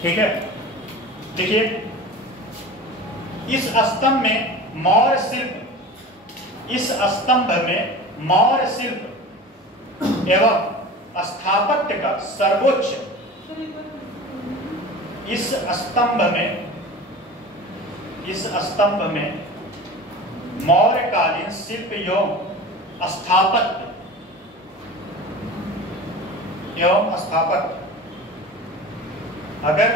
ठीक है। देखिए इस स्तंभ में मौर्य शिल्प एवं स्थापत्य का सर्वोच्च, इस स्तंभ में मौर्यकालीन शिल्प एवं स्थापत्य अगर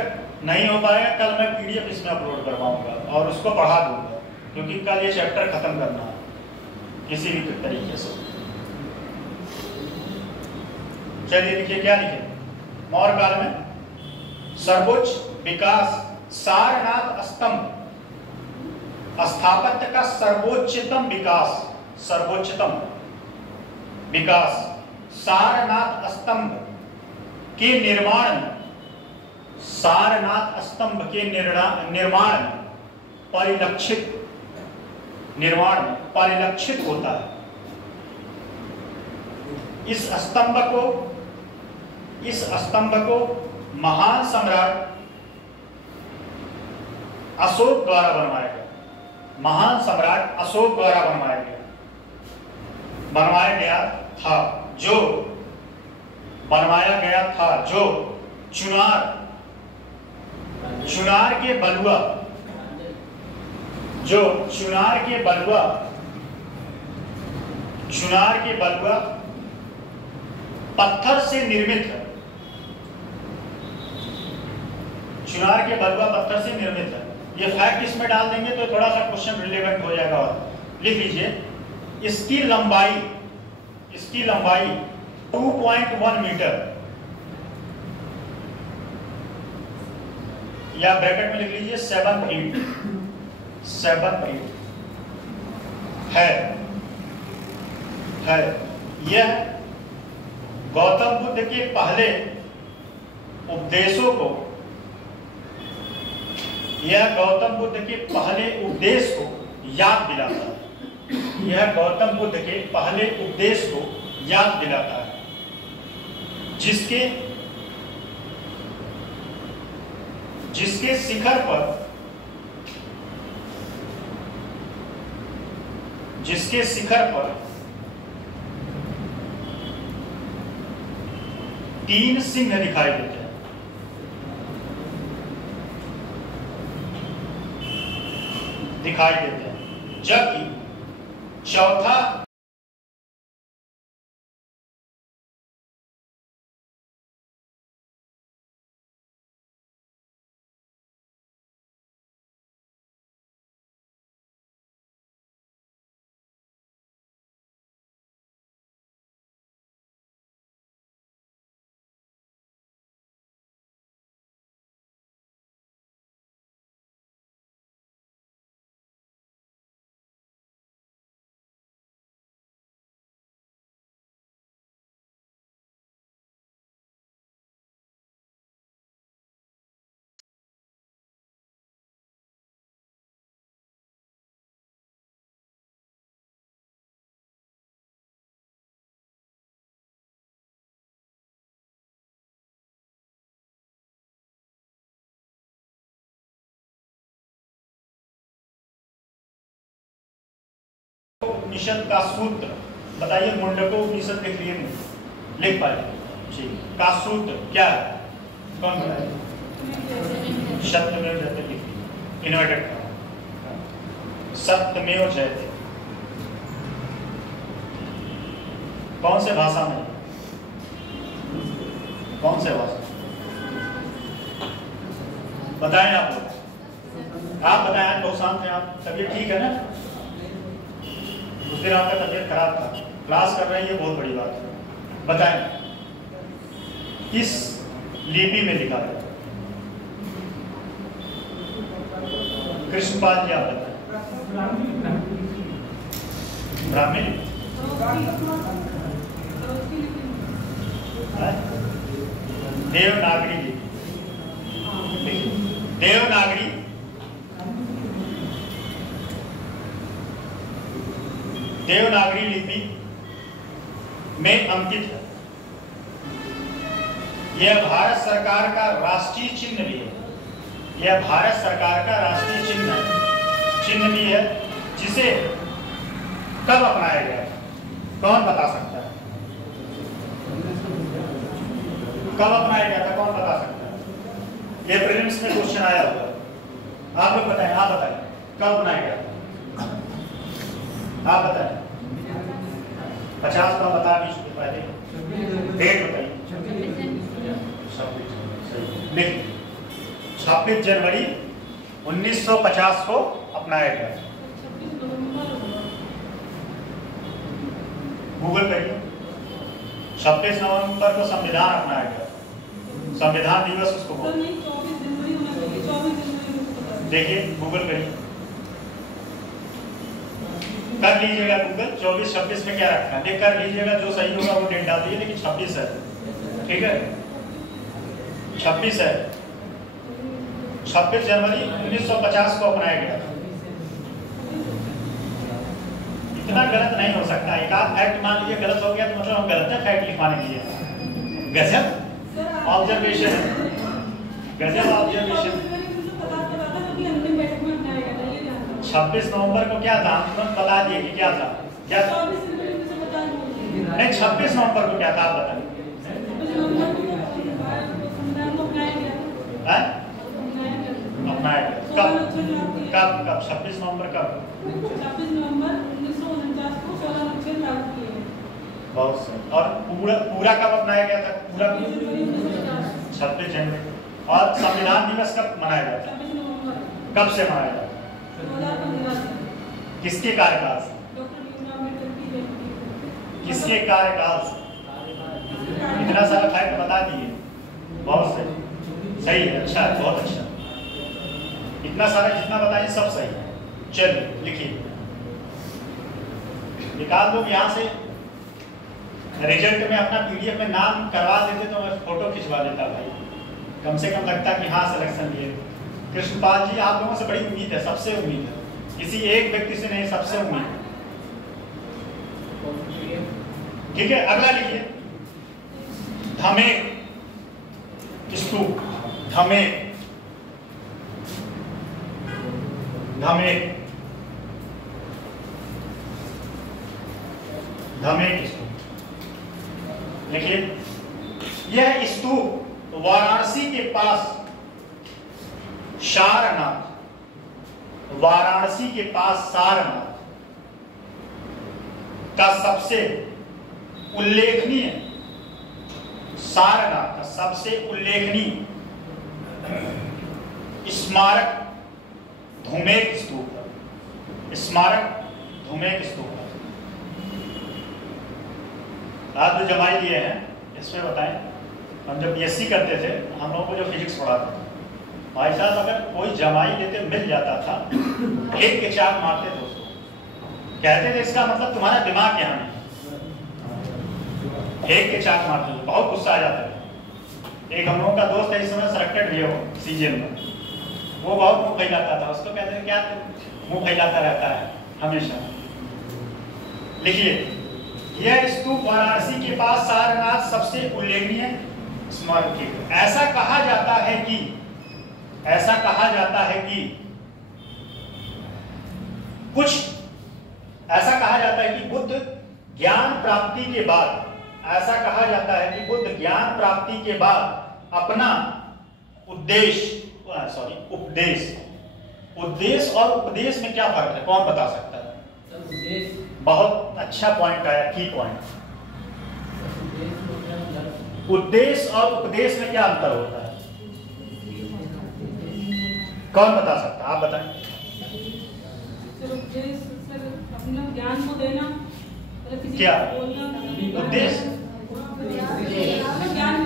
नहीं हो पाएगा, कल मैं पीडीएफ इसमें अपलोड करवाऊंगा और उसको पढ़ा दूंगा, क्योंकि कल ये चैप्टर खत्म करना है किसी भी तरीके से। चलिए देखिए क्या लिखे, मौर्य काल में सर्वोच्च विकास सारनाथ स्तंभ, स्थापत्य का सर्वोच्चतम विकास सारनाथ स्तंभ के निर्माण परिलक्षित होता है। इस स्तंभ को महान सम्राट अशोक द्वारा बनवाया गया था, जो चुनार के बलुआ पत्थर से निर्मित है। ये फैक्ट इसमें डाल देंगे तो थोड़ा सा क्वेश्चन रिलेवेंट हो जाएगा। लिख लीजिए, इसकी लंबाई 2.1 मीटर, या ब्रैकेट में लिख लीजिए 7 फीट। है यह गौतम बुद्ध के पहले उपदेशों को, यह गौतम बुद्ध के पहले उपदेश को याद दिलाता है। यह गौतम बुद्ध के पहले उपदेश को याद दिलाता है, जिसके शिखर पर 3 सिंह दिखाई देते हैं। जबकि चौथा उपनिषद का सूत्र बताइए। मुंडको उपनिषद लिख लिए, लिख पाए जी। का सूत्र क्या है, कौन बताए? सत्यमेव जयते लिख लिया, इन्वर्टेड सत्यमेव जयते। कौन से भाषा में, कौन से भाषा बताएं आप लोग? आप बताएं, बहुत शांत हैं आप, तबीयत ठीक है ना? उस दिन आपका तबीयत खराब था, क्लास कर रहे हैं, ये बहुत बड़ी बात है। बताएं किस लिपि में लिखा है? कृष्णपाल जी आप बताएं। ब्राह्मी लिपि, देवनागरी लिपि, देवनागरी देवनागरी लिपि में अंकित है। यह भारत सरकार का राष्ट्रीय चिन्ह भी है। यह भारत सरकार का राष्ट्रीय चिन्ह भी है, जिसे कब अपनाया गया था? कौन बता सकता है? कब अपनाया गया था, कौन बता सकता है? ये प्रीलिम्स में क्वेश्चन आया होगा। आप लोग बताएं, आप बताएं कब बनाया गया था? आप बताएं। 50 का बता, 20 के पहले डेट बताइए। 26 जनवरी 1950 को अपनाया गया। गूगल करिए। 26 नवंबर को संविधान अपनाया गया। संविधान दिवस उसको बोलते। देखिए गूगल करिए, कर लीजिएगा गूगल। 24-26 में क्या रखा है देख कर लीजिएगा, जो सही होगा वो डेट डाल दीजिए, लेकिन 26 है, ठीक है? 26 है, 26 जनवरी 1950 को अपनाया गया। इतना गलत नहीं हो सकता। एक आध फैक्ट मान लीजिए गलत हो गया तो मतलब हम गलत है फैक्ट लिखवाने के लिए। गजब ऑब्जर्वेशन है, गजब ऑब्जर्वेशन। 26 नवंबर को क्या था, हम तुरंत बता दिए कि क्या था। क्या था? नहीं, 26 नवंबर को क्या था आप बताएं। अपनाया गया कब? 26 नवंबर कब? 26 नवंबर 1949 को 16 अनुच्छेद लागू किए गए। बहुत सही। और पूरा कब अपनाया गया था? पूरा 26 जनवरी। और संविधान दिवस कब मनाया गया था? कब से मनाया गया? 2015 से। किसके कार्यकाल से? किसके कार्यकाल से? इतना सारा फैक्ट बता दिए, बहुत सही है, अच्छा है, बहुत अच्छा। इतना सारा जितना बताइए सब सही है। चलिए लिखिए। निकाल दो यहाँ से। रिजल्ट में अपना पीडीएफ में नाम करवा देते तो मैं फोटो खिंचवा देता भाई, कम से कम लगता कि हाँ सिलेक्शन लिए। कृष्णपाल जी आप लोगों से बड़ी उम्मीद है, सबसे उम्मीद है, किसी एक व्यक्ति से नहीं, सबसे उम्मीद है। ठीक है, अगला लिखिए धमेक स्तूप। धमेक धमेक धमेक स्तूप लिखिए। यह स्तूप वाराणसी के पास सारनाथ, वाराणसी के पास सारनाथ का सबसे उल्लेखनीय, सारनाथ का सबसे उल्लेखनीय स्मारक धूमेक स्तूप है। स्मारक धूमेक स्तूप है। आप जो जमाई लिए हैं इसमें बताएं, हम जब बीएससी करते थे हम लोगों को जो फिजिक्स पढ़ाते थे, भाई साहब अगर कोई जमाई लेते मिल जाता था, एक के चाक मारते थे उसको, कहते थे इसका मतलब तुम्हारा दिमाग यहाँ नहीं, एक के चाक मारते थे, बहुत गुस्सा आ जाता था। एक हम लोगों का दोस्त है इस समय सेलेक्टेड भी हो सीजन में, वो बहुत मुंह फैलाता था, उसको कहते थे क्या मुंह फैलाता रहता है हमेशा। लिखिए यह स्तूप वाराणसी के पास सारनाथ सबसे उल्लेखनीय स्मारक है। ऐसा कहा जाता है कि, ऐसा कहा जाता है कि कुछ, ऐसा कहा जाता है कि बुद्ध ज्ञान प्राप्ति के बाद, ऐसा कहा जाता है कि बुद्ध ज्ञान प्राप्ति के बाद अपना उपदेश, उद्देश्य और उपदेश में क्या फर्क है, कौन बता सकता है? बहुत अच्छा पॉइंट आया, की पॉइंट। उद्देश्य और उपदेश में क्या अंतर होता है, कौन बता सकता है? आप बताएं। अपना ज्ञान को देना, क्या उद्देश्य? ज्ञान को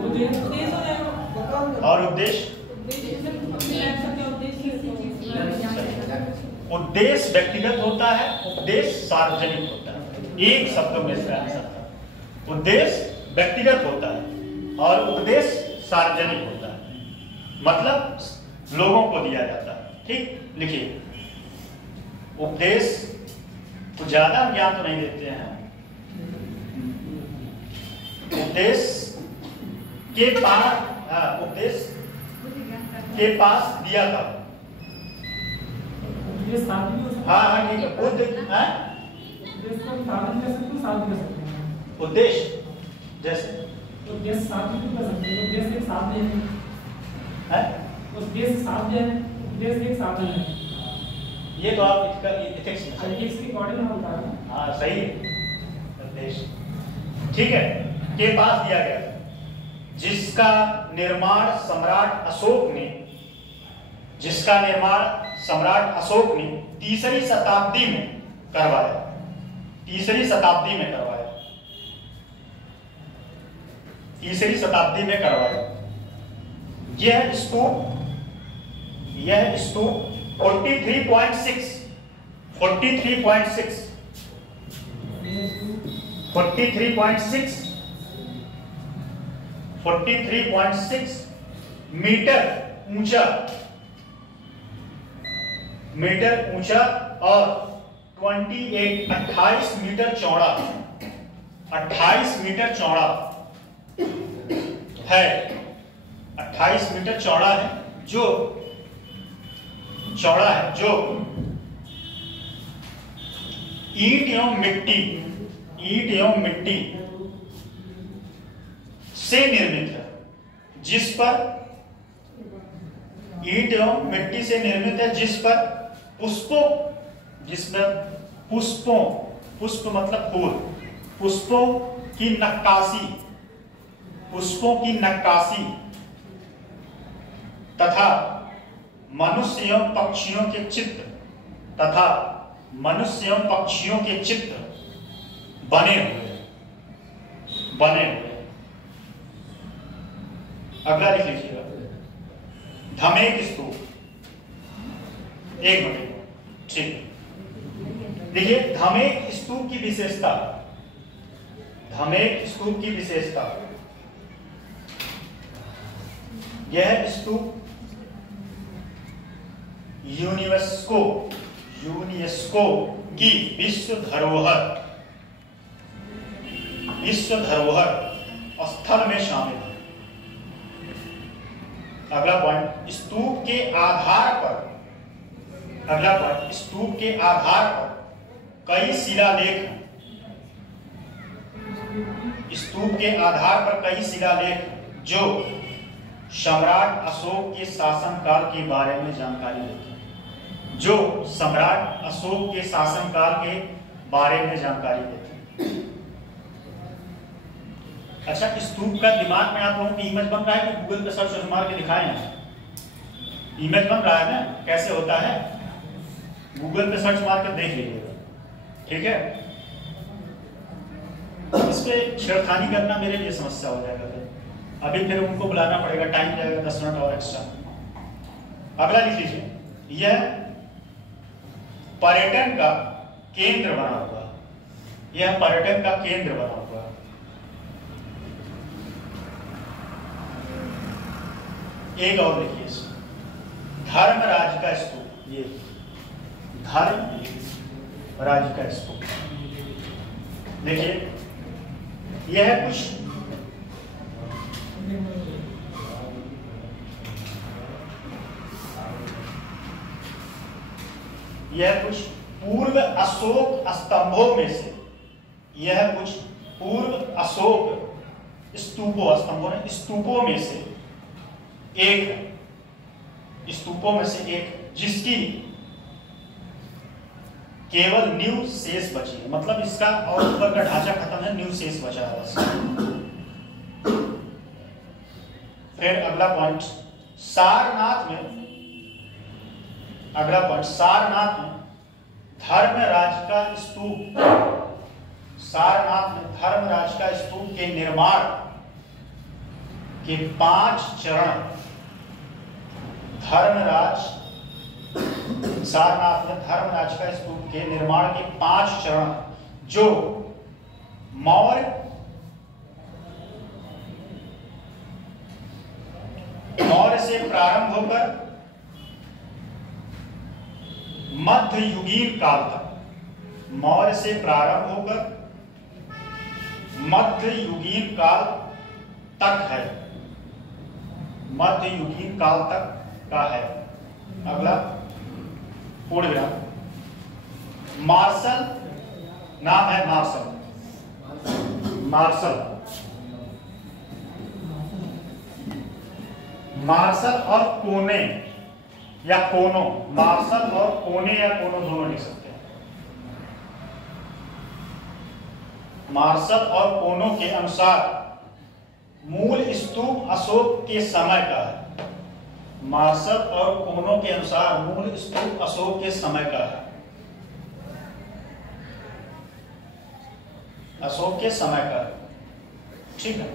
उपदेश हो जाएगा। और उद्देश्य? उद्देश्य व्यक्तिगत होता है, उपदेश सार्वजनिक होता है। एक शब्द में से आंसर, उद्देश्य व्यक्तिगत होता है और उपदेश सार्वजनिक होता है, मतलब लोगों को दिया जाता है। ठीक, लिखिए उपदेश को ज्यादा ज्ञान तो नहीं देते हैं, उपदेश के पास, उपदेश के पास दिया था। हाँ ठीक है, बुद्ध उद्देश्य जैसे उद्देश्य साध्य कर सकते हैं, उद्देश्य एक साधन है, उद्देश्य साध्य है, उद्देश्य एक साधन है। ये तो आप इसका एथिक्स में की अकॉर्डिंग हम बता रहे हैं। हाँ सही है, उद्देश्य ठीक है, के पास दिया गया जिसका निर्माण सम्राट अशोक ने, जिसका निर्माण सम्राट अशोक ने तीसरी शताब्दी में करवाया, तीसरी शताब्दी में करवाया, तीसरी शताब्दी में करवाया। यह स्तूप 43.6 मीटर ऊंचा और 28 मीटर चौड़ा, 28 मीटर चौड़ा है, 28 मीटर चौड़ा है, जो चौड़ा है, जो ईंट एवं मिट्टी से निर्मित है, जिस पर ईंट एवं मिट्टी से निर्मित है, जिस पर पुष्पों, जिसमें पुष्पों, पुष्प मतलब फूल, पुष्पों की नक्काशी, पुष्पों की नक्काशी तथा मनुष्य एवं पक्षियों के चित्र, तथा मनुष्य एवं पक्षियों के चित्र बने हुए। अगला लिख लीजिएगा, धमेक स्तूप। एक मिनट, ठीक है। देखिए धमेक स्तूप की विशेषता, धमेक स्तूप की विशेषता, यह स्तूप यूनेस्को की विश्व धरोहर स्थल में शामिल है। अगला पॉइंट, स्तूप के आधार पर, अगला पॉइंट, स्तूप के आधार पर कई शिलालेख हैं। स्तूप के आधार पर कई शिलालेख जो सम्राट अशोक के शासनकाल के बारे में जानकारी देते हैं, जो सम्राट अशोक के शासनकाल के बारे में जानकारी देते हैं। अच्छा, स्तूप का दिमाग में आप लोगों की इमेज बन रहा है कि गूगल पे सर्च मार के दिखाए हैं? इमेज बन रहा है ना, कैसे होता है? गूगल पे सर्च मार के देख लीजिएगा, ठीक है? इस पे छेड़खानी करना मेरे लिए समस्या हो जाएगा, अभी फिर उनको बुलाना पड़ेगा, टाइम लगेगा 10 मिनट और एक्स्ट्रा। अगला लिख लीजिए, यह पर्यटन का केंद्र बना हुआ, यह पर्यटन का केंद्र बना हुआ। एक और लिखिए, धर्मराज का स्तूप, ये धर्मराज का स्तूप। देखिए यह कुछ पूर्व अशोक स्तंभों में से, यह कुछ पूर्व अशोक स्तूपों, स्तंभों ने स्तूपों में से एक, स्तूपों में से एक, जिसकी केवल नींव शेष बची है, मतलब इसका और ऊपर का ढांचा खत्म है, नींव शेष बचा है बस। फिर अगला पॉइंट, सारनाथ में, अगला पॉइंट, सारनाथ में धर्मराज का स्तूप, सारनाथ में धर्मराज का स्तूप के निर्माण के 5 चरण, सारनाथ में धर्मराज का स्तूप के निर्माण के 5 चरण जो मौर्य से प्रारंभ होकर मध्ययुगीन काल तक, मौर्य से प्रारंभ होकर मध्ययुगीन काल तक है, मध्ययुगीन काल तक का है। अगला पूर्ण विराम, मार्शल, नाम है मार्शल, मार्शल, मार्शल और कोने या कोनो, मार्शल और कोने या कोनो दोनों लिख सकते हैं। मार्शल और कोनो के अनुसार मूल स्तूप अशोक के समय का है, मार्शल और कोनो के अनुसार मूल स्तूप अशोक के समय का है, अशोक के समय का, ठीक है।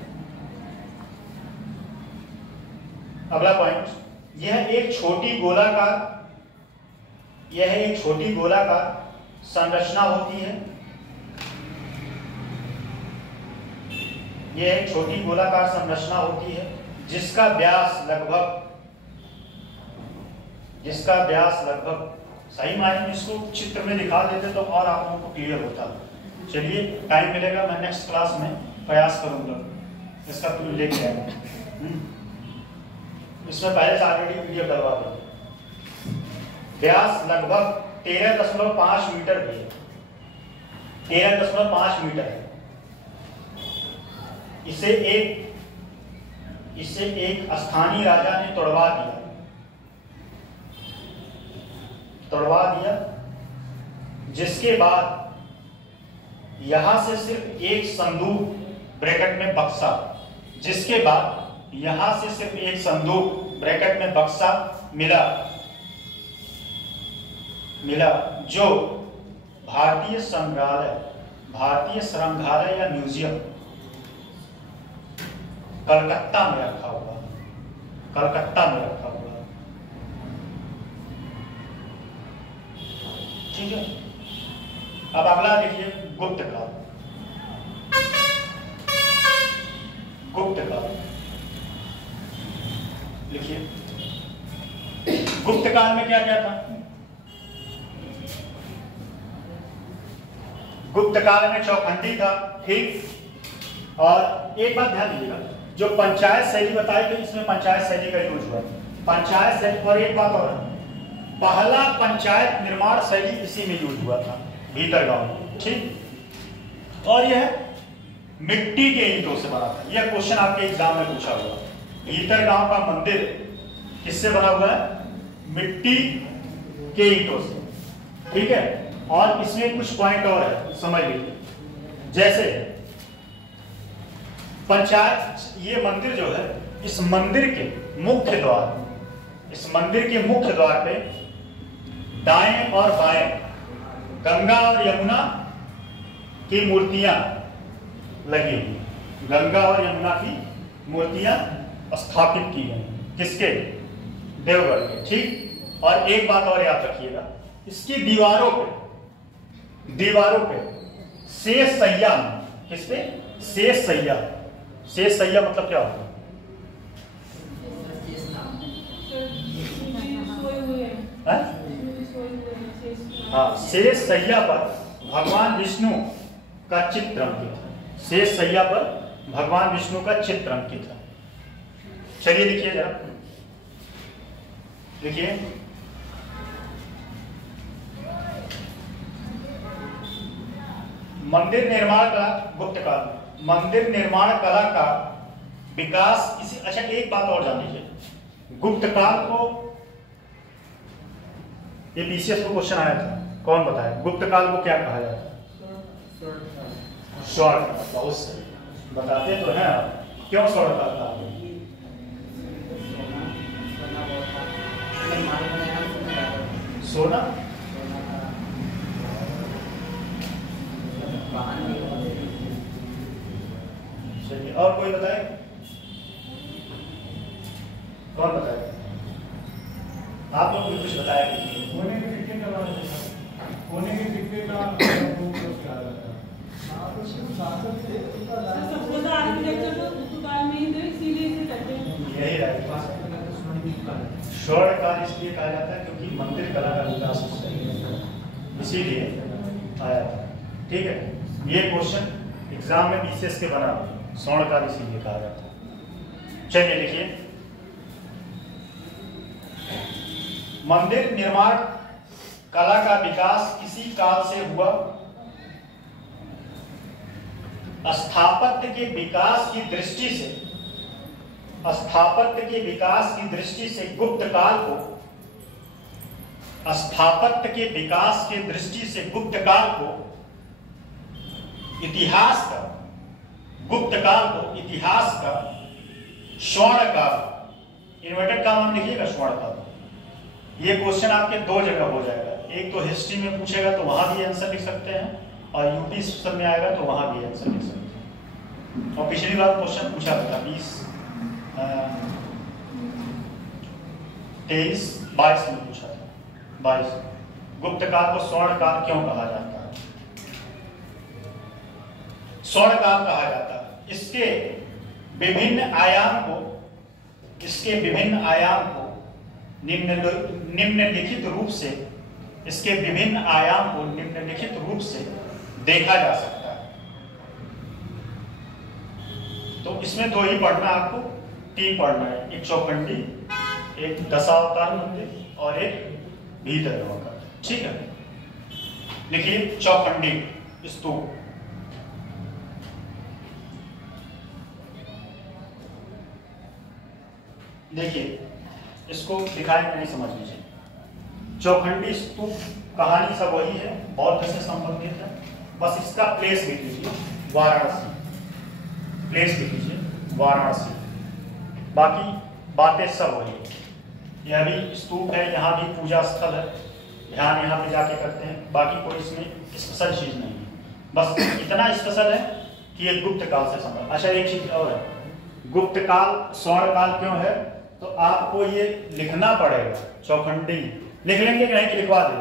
अगला पॉइंट, यह एक छोटी गोलाकार संरचना होती है, यह एक छोटी गोलाकार संरचना होती है जिसका व्यास लगभग, सही मायने में इसको चित्र में दिखा देते तो और आप लोगों को क्लियर होता। चलिए टाइम मिलेगा, मैं नेक्स्ट क्लास में प्रयास करूंगा इसका लेके आएगा। इसमें पहले से ऑलरेडी वीडियो करवा दो। व्यास लगभग 13.5 मीटर भी है, 13.5 मीटर है। इसे एक स्थानीय राजा ने तोड़वा दिया, जिसके बाद यहां से सिर्फ एक संदूक ब्रैकेट में बक्सा, जिसके बाद यहां से सिर्फ एक संदूक ब्रैकेट में बक्सा मिला जो भारतीय संग्रहालय या म्यूजियम कलकत्ता में रखा हुआ, ठीक है। अब अगला देखिए गुप्त काल। गुप्त काल लिखिए, गुप्त काल में क्या क्या था? गुप्त काल में चौखंडी था, ठीक। और एक बात ध्यान दीजिएगा, जो पंचायत शैली बताई गई इसमें पंचायत शैली का यूज हुआ, पंचायत शैली। और एक बात और, पहला पंचायत निर्माण शैली इसी में यूज हुआ था, भीतर गांव में, ठीक। और यह मिट्टी के ईंटों से बना था। यह क्वेश्चन आपके एग्जाम में पूछा हुआ। भीतर गांव का मंदिर किससे बना हुआ है? मिट्टी के ईंटों से, ठीक है। और इसमें कुछ पॉइंट और है, समझ लीजिए। जैसे पंचायत, ये मंदिर जो है, इस मंदिर के मुख्य द्वार, इस मंदिर के मुख्य द्वार पे दाएं और बाएं गंगा और यमुना की मूर्तियां लगी हुई, गंगा और यमुना की मूर्तियां स्थापित की गई। किसके? देवगढ़ के, ठीक। और एक बात और याद रखिएगा, इसकी दीवारों पे शेष सैया, किस पे? शेष सैया। शेष सैया मतलब क्या होता है? हाँ, शेष सैया पर भगवान विष्णु का चित्र अंकित है। शेष सैया पर भगवान विष्णु का चित्र अंकित है। चलिए लिखिए जरा, देखिए मंदिर निर्माण कला, गुप्त काल, मंदिर निर्माण कला का विकास किसी, अच्छा एक बात और जान लीजिए, गुप्त काल को, ये बीसीएस को क्वेश्चन आया था, कौन बताया गुप्त काल को क्या कहा जाता है? स्वर्ण काल। बहुत सही, बताते तो हैं आप। क्यों स्वर्ण काल कहा? सोना, चलिए और कोई बताए? कौन बताए? आप लोग भी कुछ बताया नहीं। होने के सिक्के का बात है, होने के सिक्के का सबसे आर्किटेक्चर तो गुप्त काल में ही थे, इसीलिए इसे कहते हैं। यही राइट। स्वर्ण काल इसलिए कहा जाता है क्योंकि मंदिर कला का विकास होता है, इसीलिए आया था, ठीक है। ये क्वेश्चन एग्जाम में बीसीएस के बना, स्वर्ण काल इसीलिए कहा जाता है। चलिए लिखिए, मंदिर निर्माण कला का विकास किसी काल से हुआ? स्थापत्य के विकास की दृष्टि से, स्थापत्य के विकास की दृष्टि से गुप्त काल को, स्थापत्य के विकास की दृष्टि से गुप्त काल को इतिहास का, गुप्त काल को इतिहास का स्वर्ण काल, इन्वर्टेड काल लिखिएगा, स्वर्ण काल। ये क्वेश्चन आपके दो जगह हो जाएगा, एक तो हिस्ट्री में पूछेगा तो वहां भी आंसर लिख सकते हैं, और यूपी सेशन में आएगा तो वहां भी आंसर लिख सकते हैं। और पिछली बार क्वेश्चन पूछा था 23-22 में पूछा था, 22, गुप्त काल को स्वर्ण काल क्यों कहा जाता है? स्वर्ण काल कहा जाता है, इसके विभिन्न आयाम को, इसके विभिन्न आयाम को निम्नलिखित रूप से, इसके विभिन्न आयाम को निम्नलिखित रूप से देखा जा सकता है। तो इसमें दो ही पढ़ना है आपको, तीन पढ़ना है, एक चौखंडी, एक दशावतार मंदिर और एक भीतर का, ठीक है। लिखिए चौखंडी स्तूप। देखिए इसको दिखाए में नहीं समझ लीजिए। चौखंडी स्तूप कहानी सब वही है, बौद्ध से संबंधित है, बस इसका प्लेस लिख लीजिए वाराणसी, प्लेस लिख लीजिए वाराणसी, बाकी बातें सब वही है। यह भी स्तूप है, यहाँ भी पूजा स्थल है, ध्यान यहाँ पे जाके करते हैं, बाकी कोई इसमें स्पेशल चीज नहीं है, बस इतना स्पेशल है कि ये गुप्त काल से संबंध। अच्छा एक चीज और है, गुप्त काल स्वर्ण काल क्यों है, तो आपको ये लिखना पड़ेगा, चौखंडी लिख लेंगे कि नहीं कि लिखवा दे,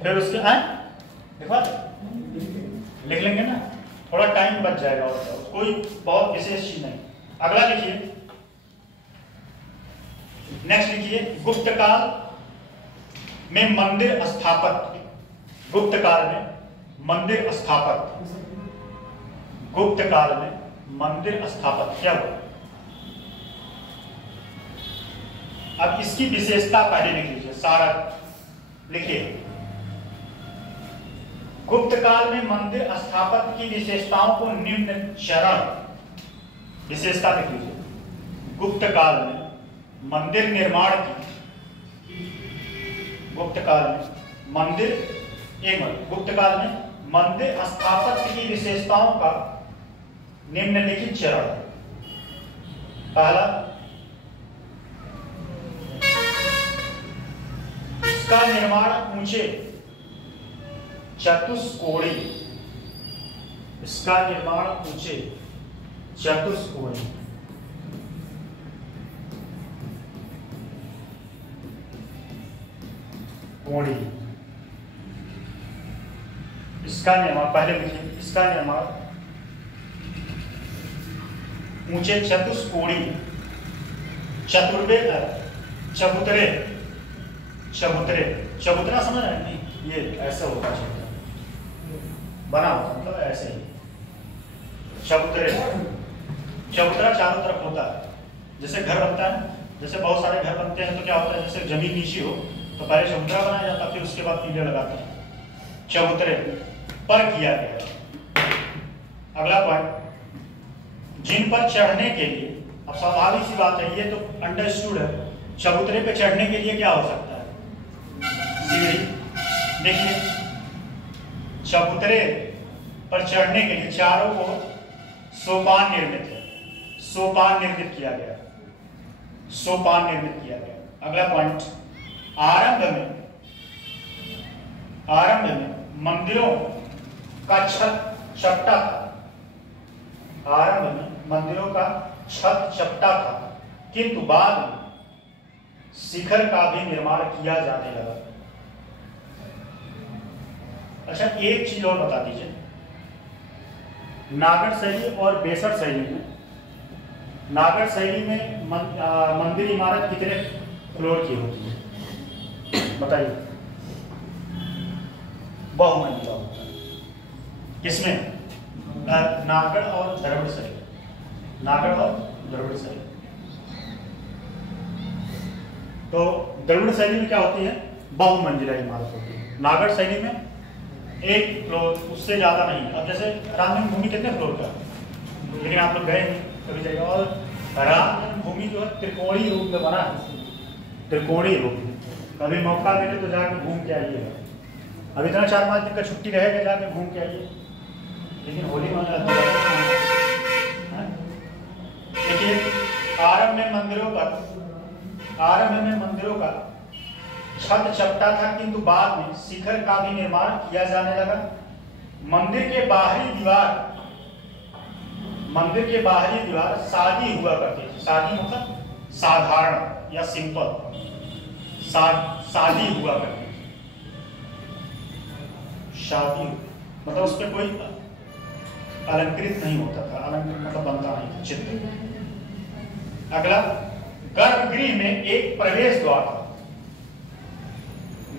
फिर उसके लिखवा दे लिख लेंगे ना, थोड़ा टाइम बच जाएगा और क्या, कोई बहुत विशेष चीज नहीं। अगला लिखिए, नेक्स्ट लिखिए, गुप्त काल में मंदिर स्थापत्य। गुप्त काल में मंदिर स्थापत्य, गुप्त काल में मंदिर स्थापत्य क्या हुआ? अब इसकी विशेषता पहले लिख लीजिए, सारा लिखिए। गुप्त काल में मंदिर स्थापत्य की विशेषताओं को निम्न चरण, विशेषता लिख लीजिए। गुप्त काल में मंदिर निर्माण की, गुप्त काल में मंदिर, एक मिनट, गुप्त काल में मंदिर स्थापत्य की विशेषताओं का निम्नलिखित चरण। पहला, इसका निर्माण ऊंचे चतुष्कोणी, इसका निर्माण ऊंचे चतुष्कोणी कोणी, इसका निर्माण, पहले लिखिए, इसका निर्माण ऊंचे चतुष्कोणी, चतुर्वे, चबूतरे, चबूतरे, चबूतरा समझ रहे हैं? नहीं, ये ऐसा होता है बना होता, मतलब ऐसे ही चबूतरे। चबूतरा चारों तरफ होता है, जैसे घर बनता है, जैसे बहुत सारे घर बनते हैं तो क्या होता है, जैसे जमीन नीची हो तो पहले चबूतरा बनाया जाता, फिर उसके बाद पीले लगाते हैं। चबूतरे पर किया गया। अगला पॉइंट, जिन पर चढ़ने के लिए, अब स्वाभाविक सी बात है, ये तो अंडरस्टूड है, चबूतरे पे चढ़ने के लिए क्या हो सकता है? सीढ़ी। देखिए, चबूतरे पर चढ़ने के लिए चारों ओर सोपान निर्मित है, सोपान निर्मित किया गया, सोपान निर्मित किया गया। अगला पॉइंट, आरंभ में मंदिरों का छत चपटा था। आरंभ में मंदिरों का छत चपटा था, किंतु बाद में शिखर का भी निर्माण किया जाने लगा। अच्छा, एक चीज और बता दीजिए, नागर शैली और बेसर शैली में, नागर शैली में मंदिर इमारत कितने फ्लोर की होती है बताइए? बहुमंजिला होता है। किसमें? नागढ़ और द्रविड़ शैली, नागढ़ और द्रविड़ शैली। तो द्रविड़ शैली में क्या होती है? बहुमंजिला इमारत होती है। नागढ़ शैली में एक फ्लोर, उससे ज्यादा नहीं। अब जैसे राम जन्मभूमि कितने फ्लोर का, लेकिन आप लोग गए नहीं कभी जगह, और राम जन्मभूमि जो है त्रिकोणीय रूप में बना है, त्रिकोणीय रूप में। कभी मौका मिले तो जाके घूम के आइएगा। अभी इतना 4-5 दिन का छुट्टी रहेगा, जाके घूम के आइए। लेकिन होली में देखिए, आरंभ में मंदिरों का छत चपटा था, किंतु बाद में शिखर का भी निर्माण किया जाने लगा। मंदिर के बाहरी दीवार सादी हुआ करती थी। सादी मतलब साधारण या सिंपल, शादी हुआ करती थी। शादी मतलब उस पर कोई अलंकृत नहीं होता था, अलंकृत मतलब बनता नहीं था चित्र। अगला, गर्भगृह में एक प्रवेश द्वार था।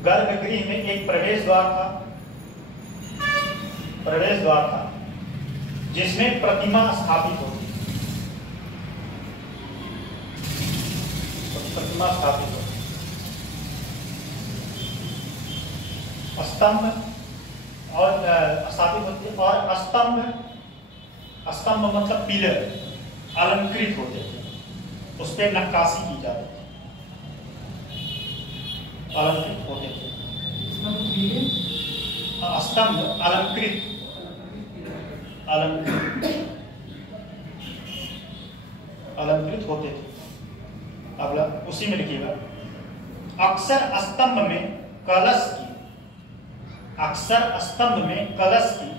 गर्भगृह में एक प्रवेश द्वार था जिसमें प्रतिमा स्थापित होती, प्रतिमा स्थापित होती, स्तंभ और स्थापित होती, और स्तंभ मतलब पिलर अलंकृत होते थे, उस पर नक्काशी की जाती थी, अलंकृत होते थे। स्तंभ अलंकृत होते थे। अगला उसी में लिखिएगा, अक्सर स्तंभ में कलश की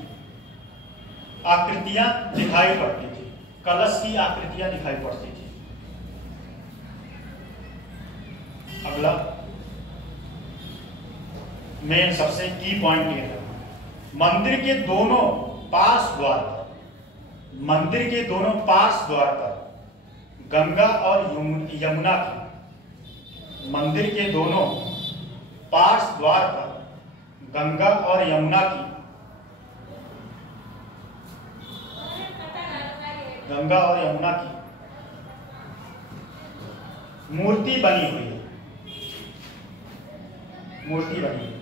आकृतियां दिखाई पड़ती थी, कलश की आकृतियां दिखाई पड़ती थी। अगला मेन सबसे की पॉइंट ये है, मंदिर के दोनों पार्श्व द्वार पर, मंदिर के दोनों पार्श्व द्वार पर गंगा और यमुना की, मंदिर के दोनों पार्श्व द्वार पर गंगा और यमुना की, गंगा और यमुना की मूर्ति बनी हुई है, मूर्ति बनी हुई।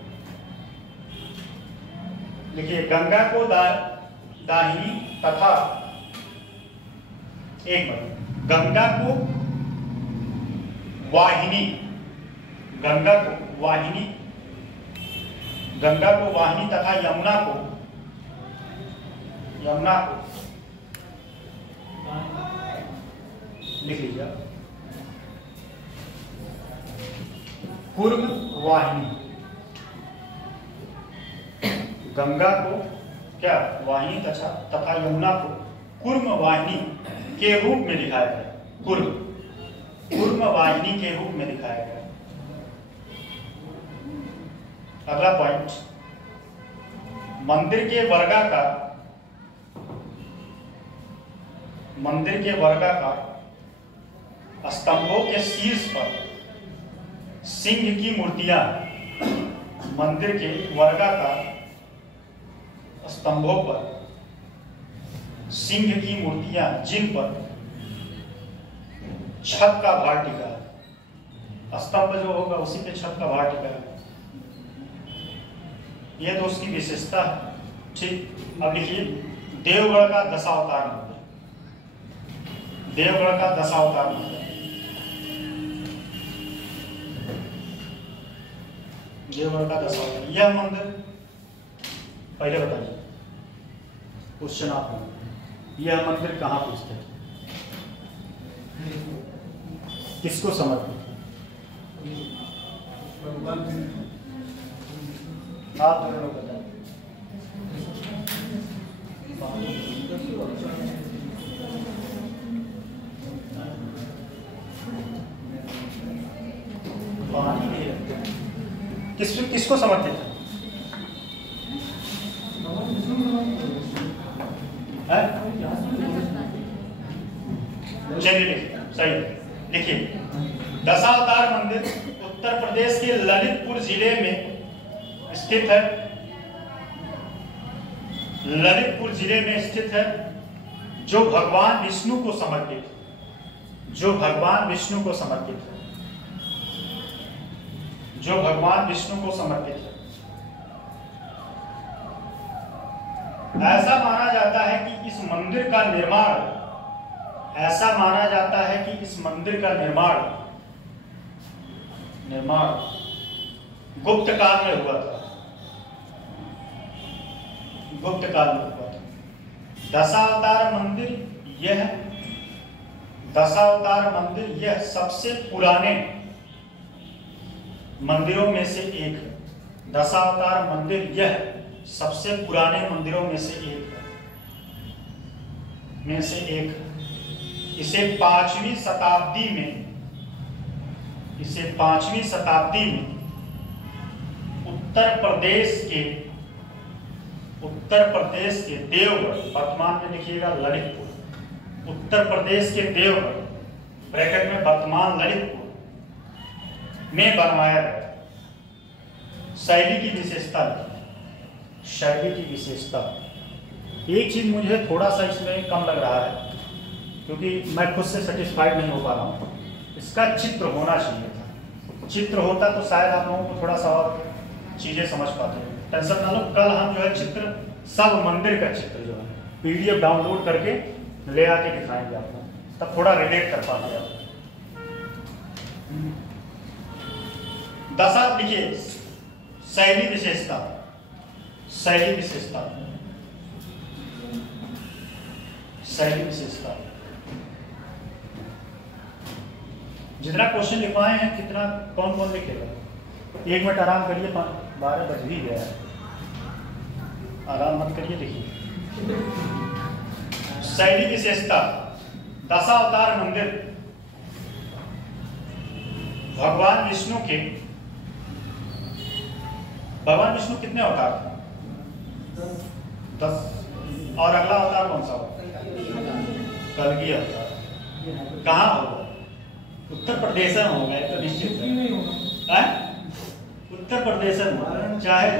देखिए, गंगा को दाहिनी तथा एक मिनट, गंगा को वाहिनी, गंगा को वाहिनी, गंगा को वाहिनी तथा यमुना को लिख लीजिए पूर्व वाहिनी, गंगा को क्या वाहिनी तथा यमुना को कुर्म वाहिनी के रूप में दिखाया गया, कुर्म वाहिनी के रूप में दिखाया गया। अगला पॉइंट, मंदिर के वर्गाकार स्तंभों के शीर्ष पर सिंह की मूर्तियां, मंदिर के वर्गाकार स्तंभों पर सिंह की मूर्तियां, जिन पर छत का भार टिका है, स्तंभ जो होगा उसी पे छत का भार टिका है। यह तो उसकी विशेषता है। ठीक, अब लिखिए देवगढ़ का दशावतार मंदिर, देवगढ़ का दशावतार मंदिर, देवगढ़ का दशावतार, यह मंदिर पहले बताइए क्वेश्चन आप, यह मंदिर कहाँ पे स्थित है, किसको समर्पित है? आप दोनों लोग बताइए। किसको समर्पित है? चलिए लिखिए, सही लिखिए। दशावतार मंदिर उत्तर प्रदेश के ललितपुर जिले में स्थित है, ललितपुर जिले में स्थित है, जो भगवान विष्णु को समर्पित है, जो भगवान विष्णु को समर्पित है, जो भगवान विष्णु को समर्पित है। ऐसा माना जाता है कि इस मंदिर का निर्माण, ऐसा माना जाता है कि इस मंदिर का निर्माण गुप्त काल में हुआ था, गुप्त काल में हुआ था। दशावतार मंदिर यह सबसे पुराने मंदिरों में से एक है। दशावतार मंदिर यह सबसे पुराने मंदिरों में से एक है। इसे 5वीं शताब्दी में उत्तर प्रदेश के देवगढ़, वर्तमान में लिखिएगा ललितपुर, उत्तर प्रदेश के देवगढ़ ब्रैकेट में वर्तमान ललितपुर में बनवाया गया। शैली की विशेषता, एक चीज मुझे थोड़ा सा इसमें कम लग रहा है, क्योंकि मैं खुद से सेटिस्फाइड नहीं हो पा रहा हूँ। इसका चित्र होना चाहिए था, चित्र होता तो शायद आप लोगों को थोड़ा सा और चीजें समझ पाते हैं। टेंशन ना लो, कल हम जो है चित्र, सब मंदिर का चित्र जो है PDF डाउनलोड करके ले आके दिखाएंगे आपको, तब थोड़ा रिलेट कर पाते आप। दशा लिखिए, शैली विशेषता, जितना क्वेश्चन लिखवाए हैं कितना कौन लिखेगा? 1 मिनट आराम करिए, 12 बज भी गया है, आराम मत करिए, लिखिए। शैली विशेषता, दशावतार मंदिर भगवान विष्णु कितने अवतार थे? 10। और अगला अवतार कौन सा होगा? कल्कि अवतार। कहाँ होगा? उत्तर प्रदेश में होगा, ये तो निश्चित है। उत्तर प्रदेश में होगा, चाहे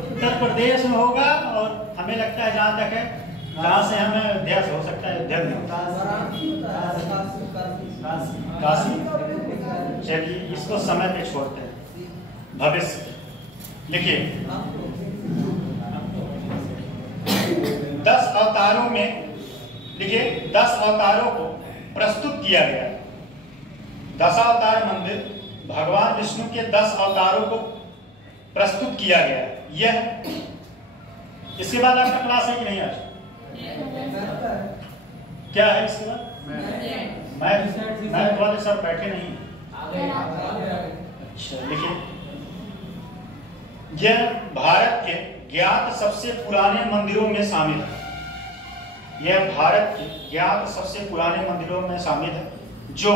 उत्तर प्रदेश में होगा। और हमें लगता है जहाँ तक है, जहाँ से हमें अयोध्या से हो सकता है, अयोध्या में काशी। चलिए इसको समय पे छोड़ते हैं, भविष्य लिखिए। 10 अवतारों में लिखिए, 10 अवतारों को प्रस्तुत किया गया। दशावतार मंदिर भगवान विष्णु के 10 अवतारों को प्रस्तुत किया गया। यह इसके बाद आपका क्लास है कि नहीं आज? क्या है इसके बाद? मैं वाले सर बैठे नहीं। अच्छा लिखिए, यह भारत के ज्ञात सबसे पुराने मंदिरों में शामिल है। यह भारत के ज्ञात सबसे पुराने मंदिरों में शामिल है, जो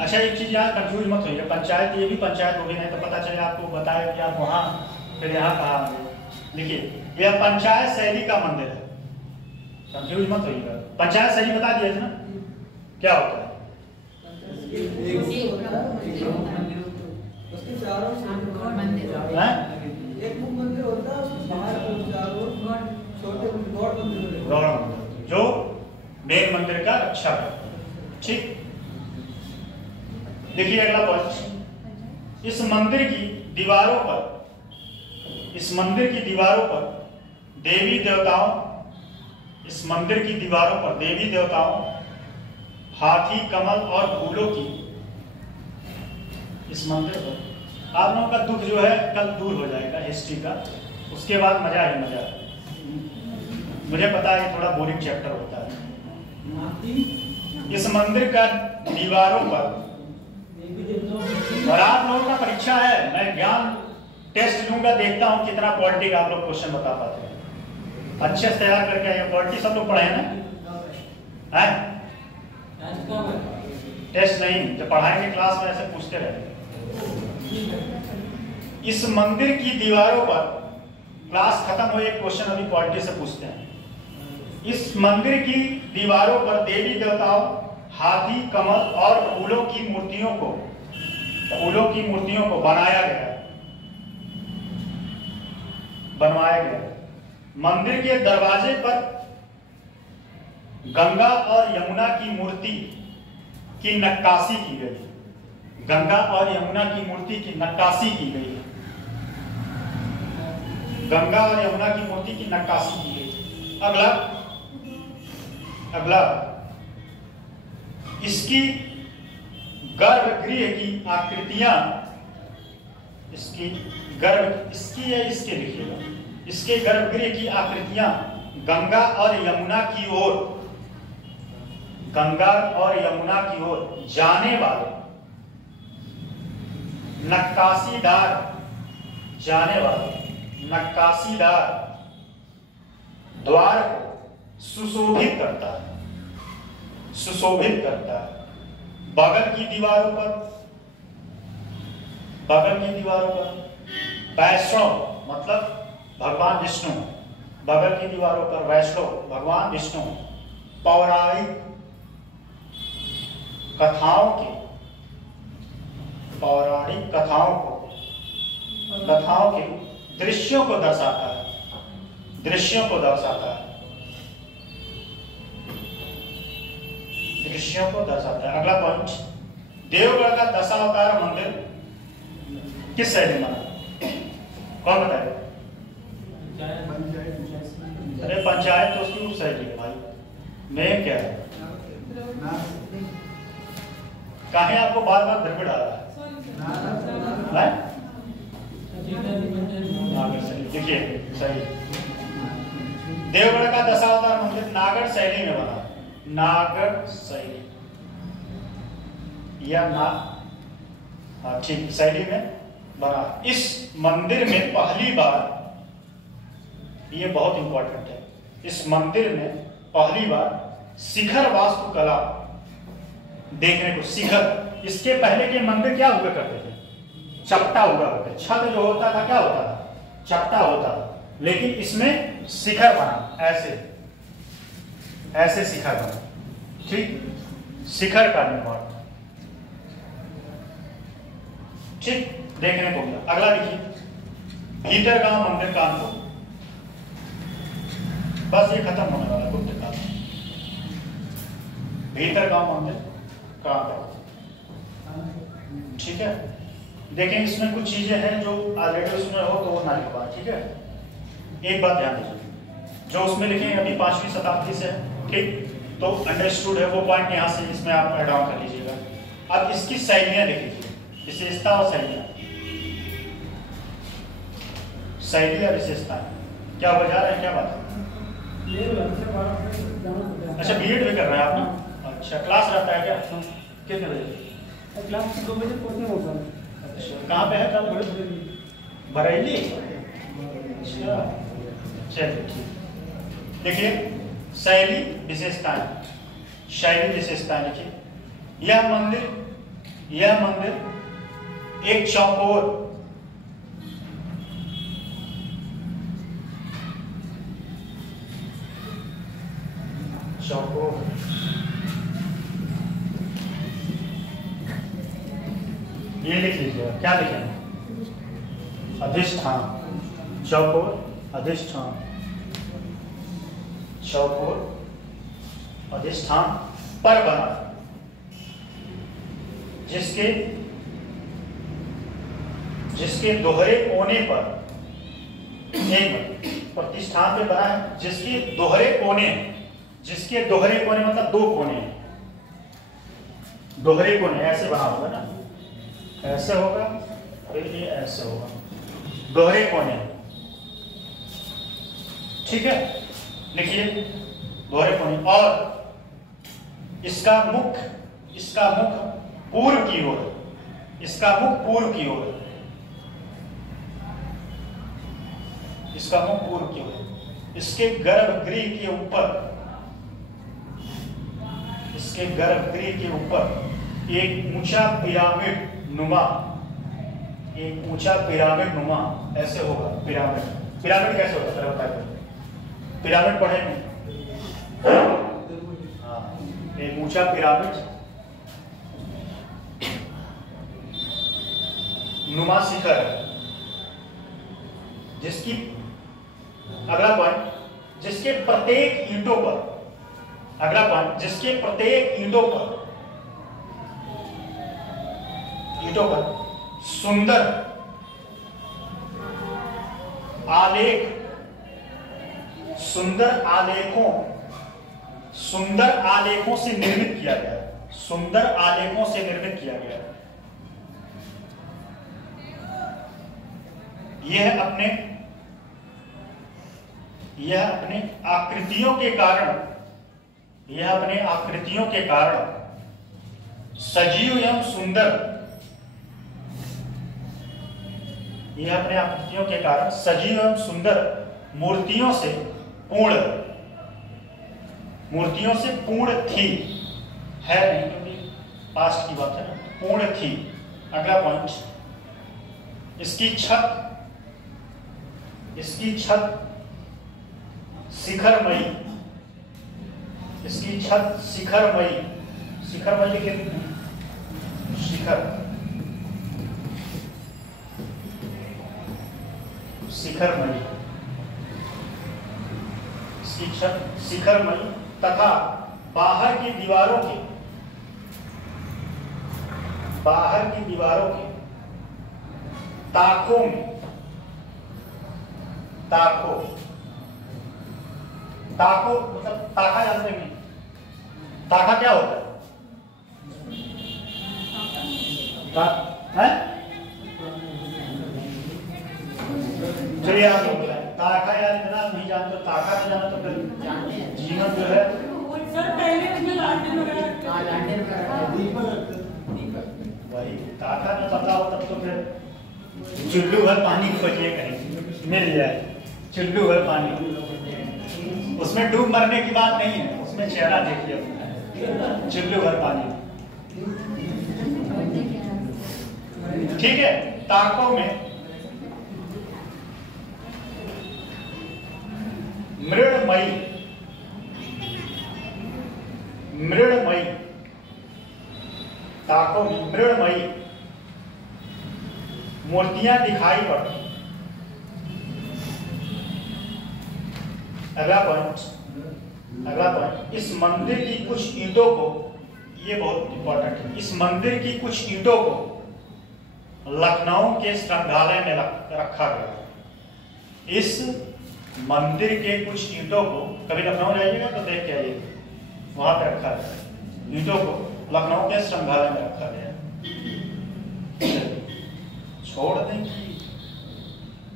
अच्छा एक चीज यहाँ कंफ्यूज मत होइए, पंचायत ये भी पंचायत होगी, नहीं तो पता चले आपको बताया कि आप वहां फिर यहाँ कहा। लिखिए, यह पंचायत शैली का मंदिर है। कंफ्यूज मत होइएगा, पंचायत शैली बता दिया था ना क्या होता है? एक मुख्य मंदिर होता है, उसके बाहर छोटे गौड़ मंदिर, गौड़ मंदिर जो मेन मंदिर का रक्षा करता है। ठीक, देखिए अगला पॉइंट। इस मंदिर की दीवारों पर देवी देवताओं, हाथी, कमल और फूलों की, इस मंदिर पर आप लोगों का दुख जो है कल दूर हो जाएगा हिस्ट्री का, उसके बाद मजा ही मजा। मुझे पता है थोड़ा बोरिंग चैप्टर होता है। इस मंदिर का दीवारों पर, और आप लोगों का परीक्षा है, मैं ज्ञान टेस्ट लूंगा, देखता हूं कितना पॉलिटी का आप लोग क्वेश्चन बता पाते हैं। अच्छे से तैयार करके आइए। पॉलिटी सब लोग पढ़े हैं ना? है टेस्ट नहीं, जब पढ़ाएंगे क्लास में ऐसे पूछते रहेंगे। इस मंदिर की दीवारों पर, क्लास खत्म हो, एक क्वेश्चन अभी पॉलिटी से पूछते हैं। इस मंदिर की दीवारों पर देवी देवताओं, हाथी, कमल और फूलों की मूर्तियों को बनवाया गया। मंदिर के दरवाजे पर गंगा और यमुना की मूर्ति की नक्काशी की गई। गंगा और यमुना की मूर्ति की नक्काशी की गई है। गंगा और यमुना की मूर्ति की नक्काशी की गई। अगला इसकी गर्भगृह की आकृतियां, इसके लिखिएगा, इसके गर्भगृह की आकृतियां गंगा और यमुना की ओर जाने वाले नक्काशीदार द्वार को सुशोभित करता है। बगल की दीवारों पर वैष्णव मतलब भगवान विष्णु, बगल की दीवारों पर वैष्णव भगवान विष्णु पौराणिक कथाओं के दृश्यों को दर्शाता है। अगला पॉइंट, देवगढ़ का दशावतार मंदिर किस शैली में बना? कौन बताएगा? अरे पंचायत तो उसकी उप शैली है भाई, मेन क्या है? काहे आपको बार बार धरपड़ आ रहा है? देखिए सही, देवगढ़ का दशावतार मंदिर नागर शैली में बना। नागर शैली या हाँ ठीक, शैली में बना। इस मंदिर में पहली बार, ये बहुत इंपॉर्टेंट है, इस मंदिर में पहली बार शिखर वास्तुकला देखने को। शिखर, इसके पहले के मंदिर क्या हुआ करते थे? चपटा हुआ होता है। छत जो होता था क्या होता था? चपटा होता था, लेकिन इसमें शिखर बना, ऐसे शिखर बना। ठीक, शिखर का निर्माण। ठीक, देखने को मिला। अगला देखिए, भीतरगांव मंदिर कानपुर। बस ये खत्म होने वाला गुप्त काल। भीतरगांव मंदिर कानपुर। ठीक है, देखें इसमें कुछ चीजें हैं जो ऑलरेडी उसमें हो तो वो ना लिखवा। ठीक है, एक बात ध्यान दीजिए, जो उसमें लिखे हैं अभी 5वीं शताब्दी से है। ठीक, तो अंडरस्टूड है, वो पॉइंट यहाँ से इसमें आप ऐड ऑन कर लीजिएगा। अब इसकी शैलियां देख लीजिए, विशेषता और शैलियां। शैली और विशेषता क्या हो जा रहा है, क्या बात है? अच्छा, बीएड भी कर रहे हैं आप ना? अच्छा, क्लास रहता है क्या? कितने बजे? क्लास 2 बजे पहुंचने होगा। अच्छा, कहाँ पे है क्लास? बरेली। अच्छा, चलिए ठीक। देखिए, शैली विशेषताएं, शैली विशेषताएं लिखिए। यह मंदिर एक चौकोर ये लिख लीजिएगा। क्या लिखेंगे? अधिष्ठान, चौकोर अधिष्ठान, चौकोर अधिष्ठान पर बना, जिसके दोहरे कोने पर, प्रतिष्ठान पे बना है जिसके दोहरे कोने मतलब 2 कोने, दोहरे कोने ऐसे बना होगा ना, ऐसे होगा, फिर ये ऐसे होगा, दोहरे कोने। ठीक है, लिखिए दोहरे कोने। और इसका मुख पूर्व की ओर, इसका मुख पूर्व की ओर, इसका मुख पूर्व की ओर। इसके गर्भगृह के ऊपर, इसके गर्भगृह के ऊपर एक ऊंचा पिरामिड नुमा, एक ऊंचा पिरामिड नुमा ऐसे होगा। पिरामिड कैसे होता है बताइए? पिरामिड पढ़े नहीं? हाँ, एक ऊंचा पिरामिड नुमा शिखर, जिसकी, अगला पॉइंट, जिसके प्रत्येक ईंटों पर, अगला पॉइंट, जिसके प्रत्येक ईंटों पर सुंदर आलेखों से निर्मित किया गया है, सुंदर आलेखों से निर्मित किया गया है। यह अपने आकृतियों के कारण सजीव एवं सुंदर, यह अपने आकृतियों के कारण सजीव एवं सुंदर मूर्तियों से पूर्ण थी, है नहीं क्योंकि पास्ट की बात है ना, पूर्ण थी। अगला पॉइंट, इसकी छत शिखरमयी, इसकी छत शिखरमयी, शिखरमयी के शिखरमयी, इसकी छत शिखरमयी तथा बाहर की दीवारों के ताकों में, ताको मतलब ताका जानते हैं? ताका क्या होता है? चलिए आप ताका यार इतना नहीं जानते, ताका नहीं जाना तो फिर जीवन जो है सर पहले उसमें लालटेन वगैरह वही ताका में पता हो तब तो फिर चुल्लू भर पानी खोजिए कहीं मिल जाए, चुल्लू भर पानी। उसमें डूब मरने की बात नहीं है, उसमें चेहरा देखिए अपना, चुल्लू भर पानी। ठीक है। ताकों में मृण्मयी ताकों में मृण्मयी मूर्तियां दिखाई पड़ती। अगला पॉइंट, इस मंदिर की कुछ ईंटों को, ये बहुत इंपॉर्टेंट है, इस मंदिर की कुछ ईंटों को लखनऊ के संग्रहालय में रखा गया है। इस मंदिर के कुछ ईंटों को, कभी लखनऊ जाइएगा तो देख के आइए, वहां पे रखा गया है। ईंटों को लखनऊ के संग्रहालय में रखा गया है। छोड़ दें कि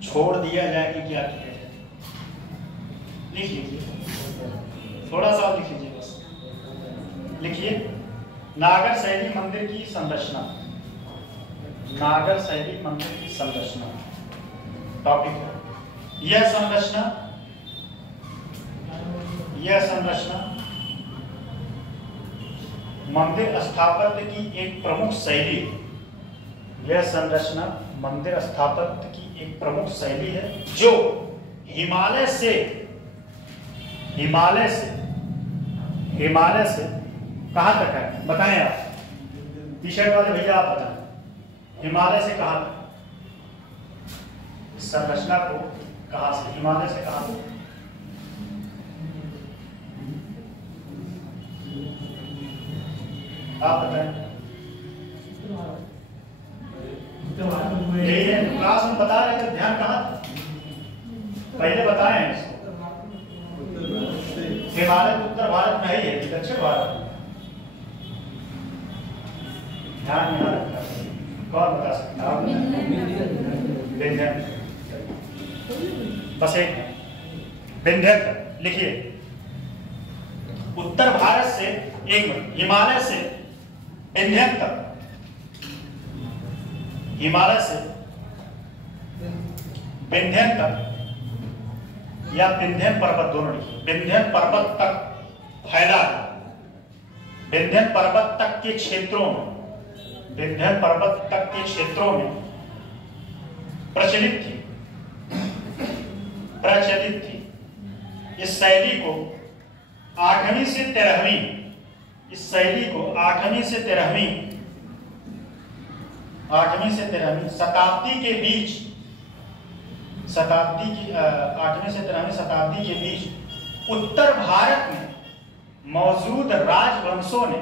छोड़ दिया जाए कि क्या किया जाए? लिख लीजिए, थोड़ा सा लिख लीजिए, बस लिखिए। नागर शैली मंदिर की संरचना, नागर शैली मंदिर की संरचना टॉपिक है। यह संरचना मंदिर स्थापत्य की एक प्रमुख शैली, यह संरचना मंदिर स्थापत्य की एक प्रमुख शैली है जो हिमालय से कहां तक है? बताएं आप, टी शर्ट वाले भैया आप बताएं, हिमालय से कहां तक? इस संरचना को कहां से, हिमालय से कहां तक? आप बताएं। क्लास में बता रहे थे, ध्यान कहां? पहले बताएं इसको। हिमालय उत्तर भारत में ही है कि दक्षिण भारत? ध्यान यहाँ रखना, कौन बता सकता है? विंध्यक, बस एक विंध्यक लिखिए। उत्तर भारत से, एक मिनट, हिमालय से विंध्यक तक, हिमालय से विंध्यक तक या विंध्यक पर्वत, दोनों लिखिए। विंध्यक पर्वत तक फैला, विंध्यक पर्वत तक के क्षेत्रों में, विंध्यक पर्वत तक के क्षेत्रों में प्रचलित थी। इस शैली को 8वीं से 13वीं, इस शैली को 8वीं से 13वीं शताब्दी के बीच, 8वीं से 13वीं शताब्दी के बीच उत्तर भारत में मौजूद राजवंशों ने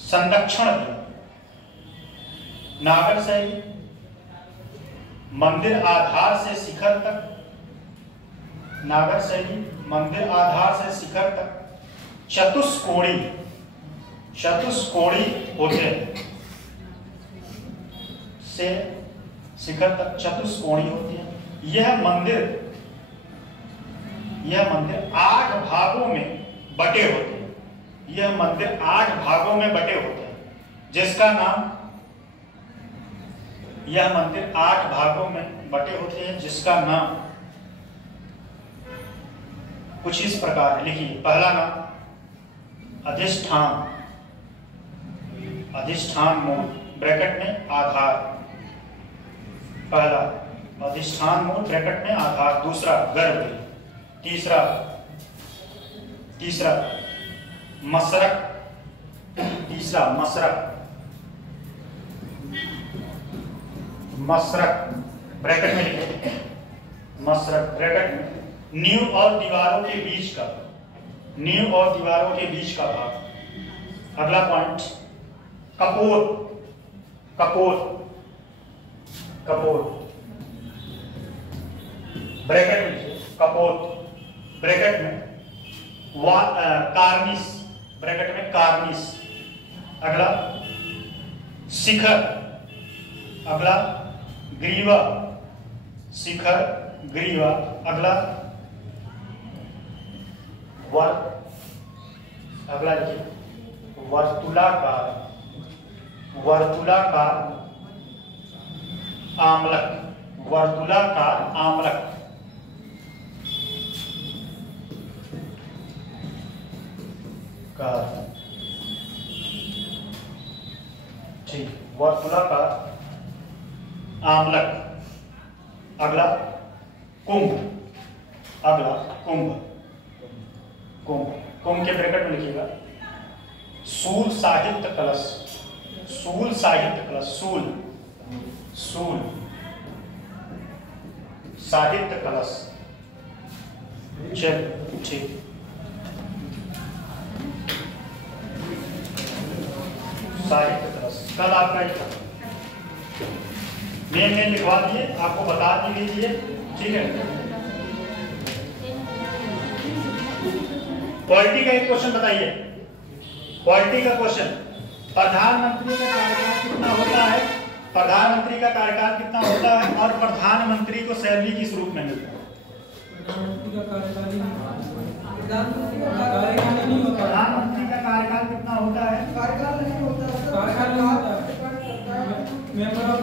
संरक्षण दिया। नागर शैली मंदिर आधार से शिखर तक, नागर शैली मंदिर आधार से शिखर तक चतुष्कोणी होते हैं, से शिखर तक चतुष्कोणी होती है। यह मंदिर 8 भागों में बटे होते हैं। यह मंदिर 8 भागों में बटे होते हैं, जिसका नाम, यह मंदिर 8 भागों में बटे होते हैं, जिसका नाम कुछ इस प्रकार है, लिखिए। पहला नाम अधिष्ठान, अधिष्ठान मूल ब्रैकेट में आधार, पहला अधिष्ठान मूल ब्रैकेट में आधार, दूसरा गर्भ, तीसरा मसरक, मसरक ब्रैकेट में लिखे, मसरक ब्रैकेट में नींव और दीवारों के बीच का, नींव और दीवारों के बीच का भाग। अगला पॉइंट कपोत ब्रैकेट में लिखे, कपोत ब्रैकेट में कार्निस, ब्रैकेट में कार्निस। अगला शिखर, अगला ग्रीवा, शिखर ग्रीवा। अगला अगला लिखिए वर्तुलाकार, वर्तुलाकार आमलक, वर्तुलाकार आमलक। ठीक, वर्तुलाकार आमलक। अगला कुंभ, अगला कुंभ, कुंभ, कुंभ के ब्रैकेट में लिखिएगा सूल साहित्य कलश, सूल साहित्य कलश, सूल, सूल साहित्य कलश। चल ठीक, साहित्य कलश। कल आपका मेन लिखवा दिए, आपको बता दी लीजिए, ठीक है। पॉलिटी का एक क्वेश्चन बताइए, पॉलिटी का क्वेश्चन, प्रधानमंत्री का कार्यकाल कितना होता है, प्रधानमंत्री का कार्यकाल कितना होता है और प्रधानमंत्री को सैलरी किस रूप में मिलता है? प्रधानमंत्री का कार्यकाल नहीं होता, प्रधानमंत्री का कार्यकाल कितना होता है? कार्यकाल नहीं होता, कार्यकाल नहीं होता, मेंबर ऑफ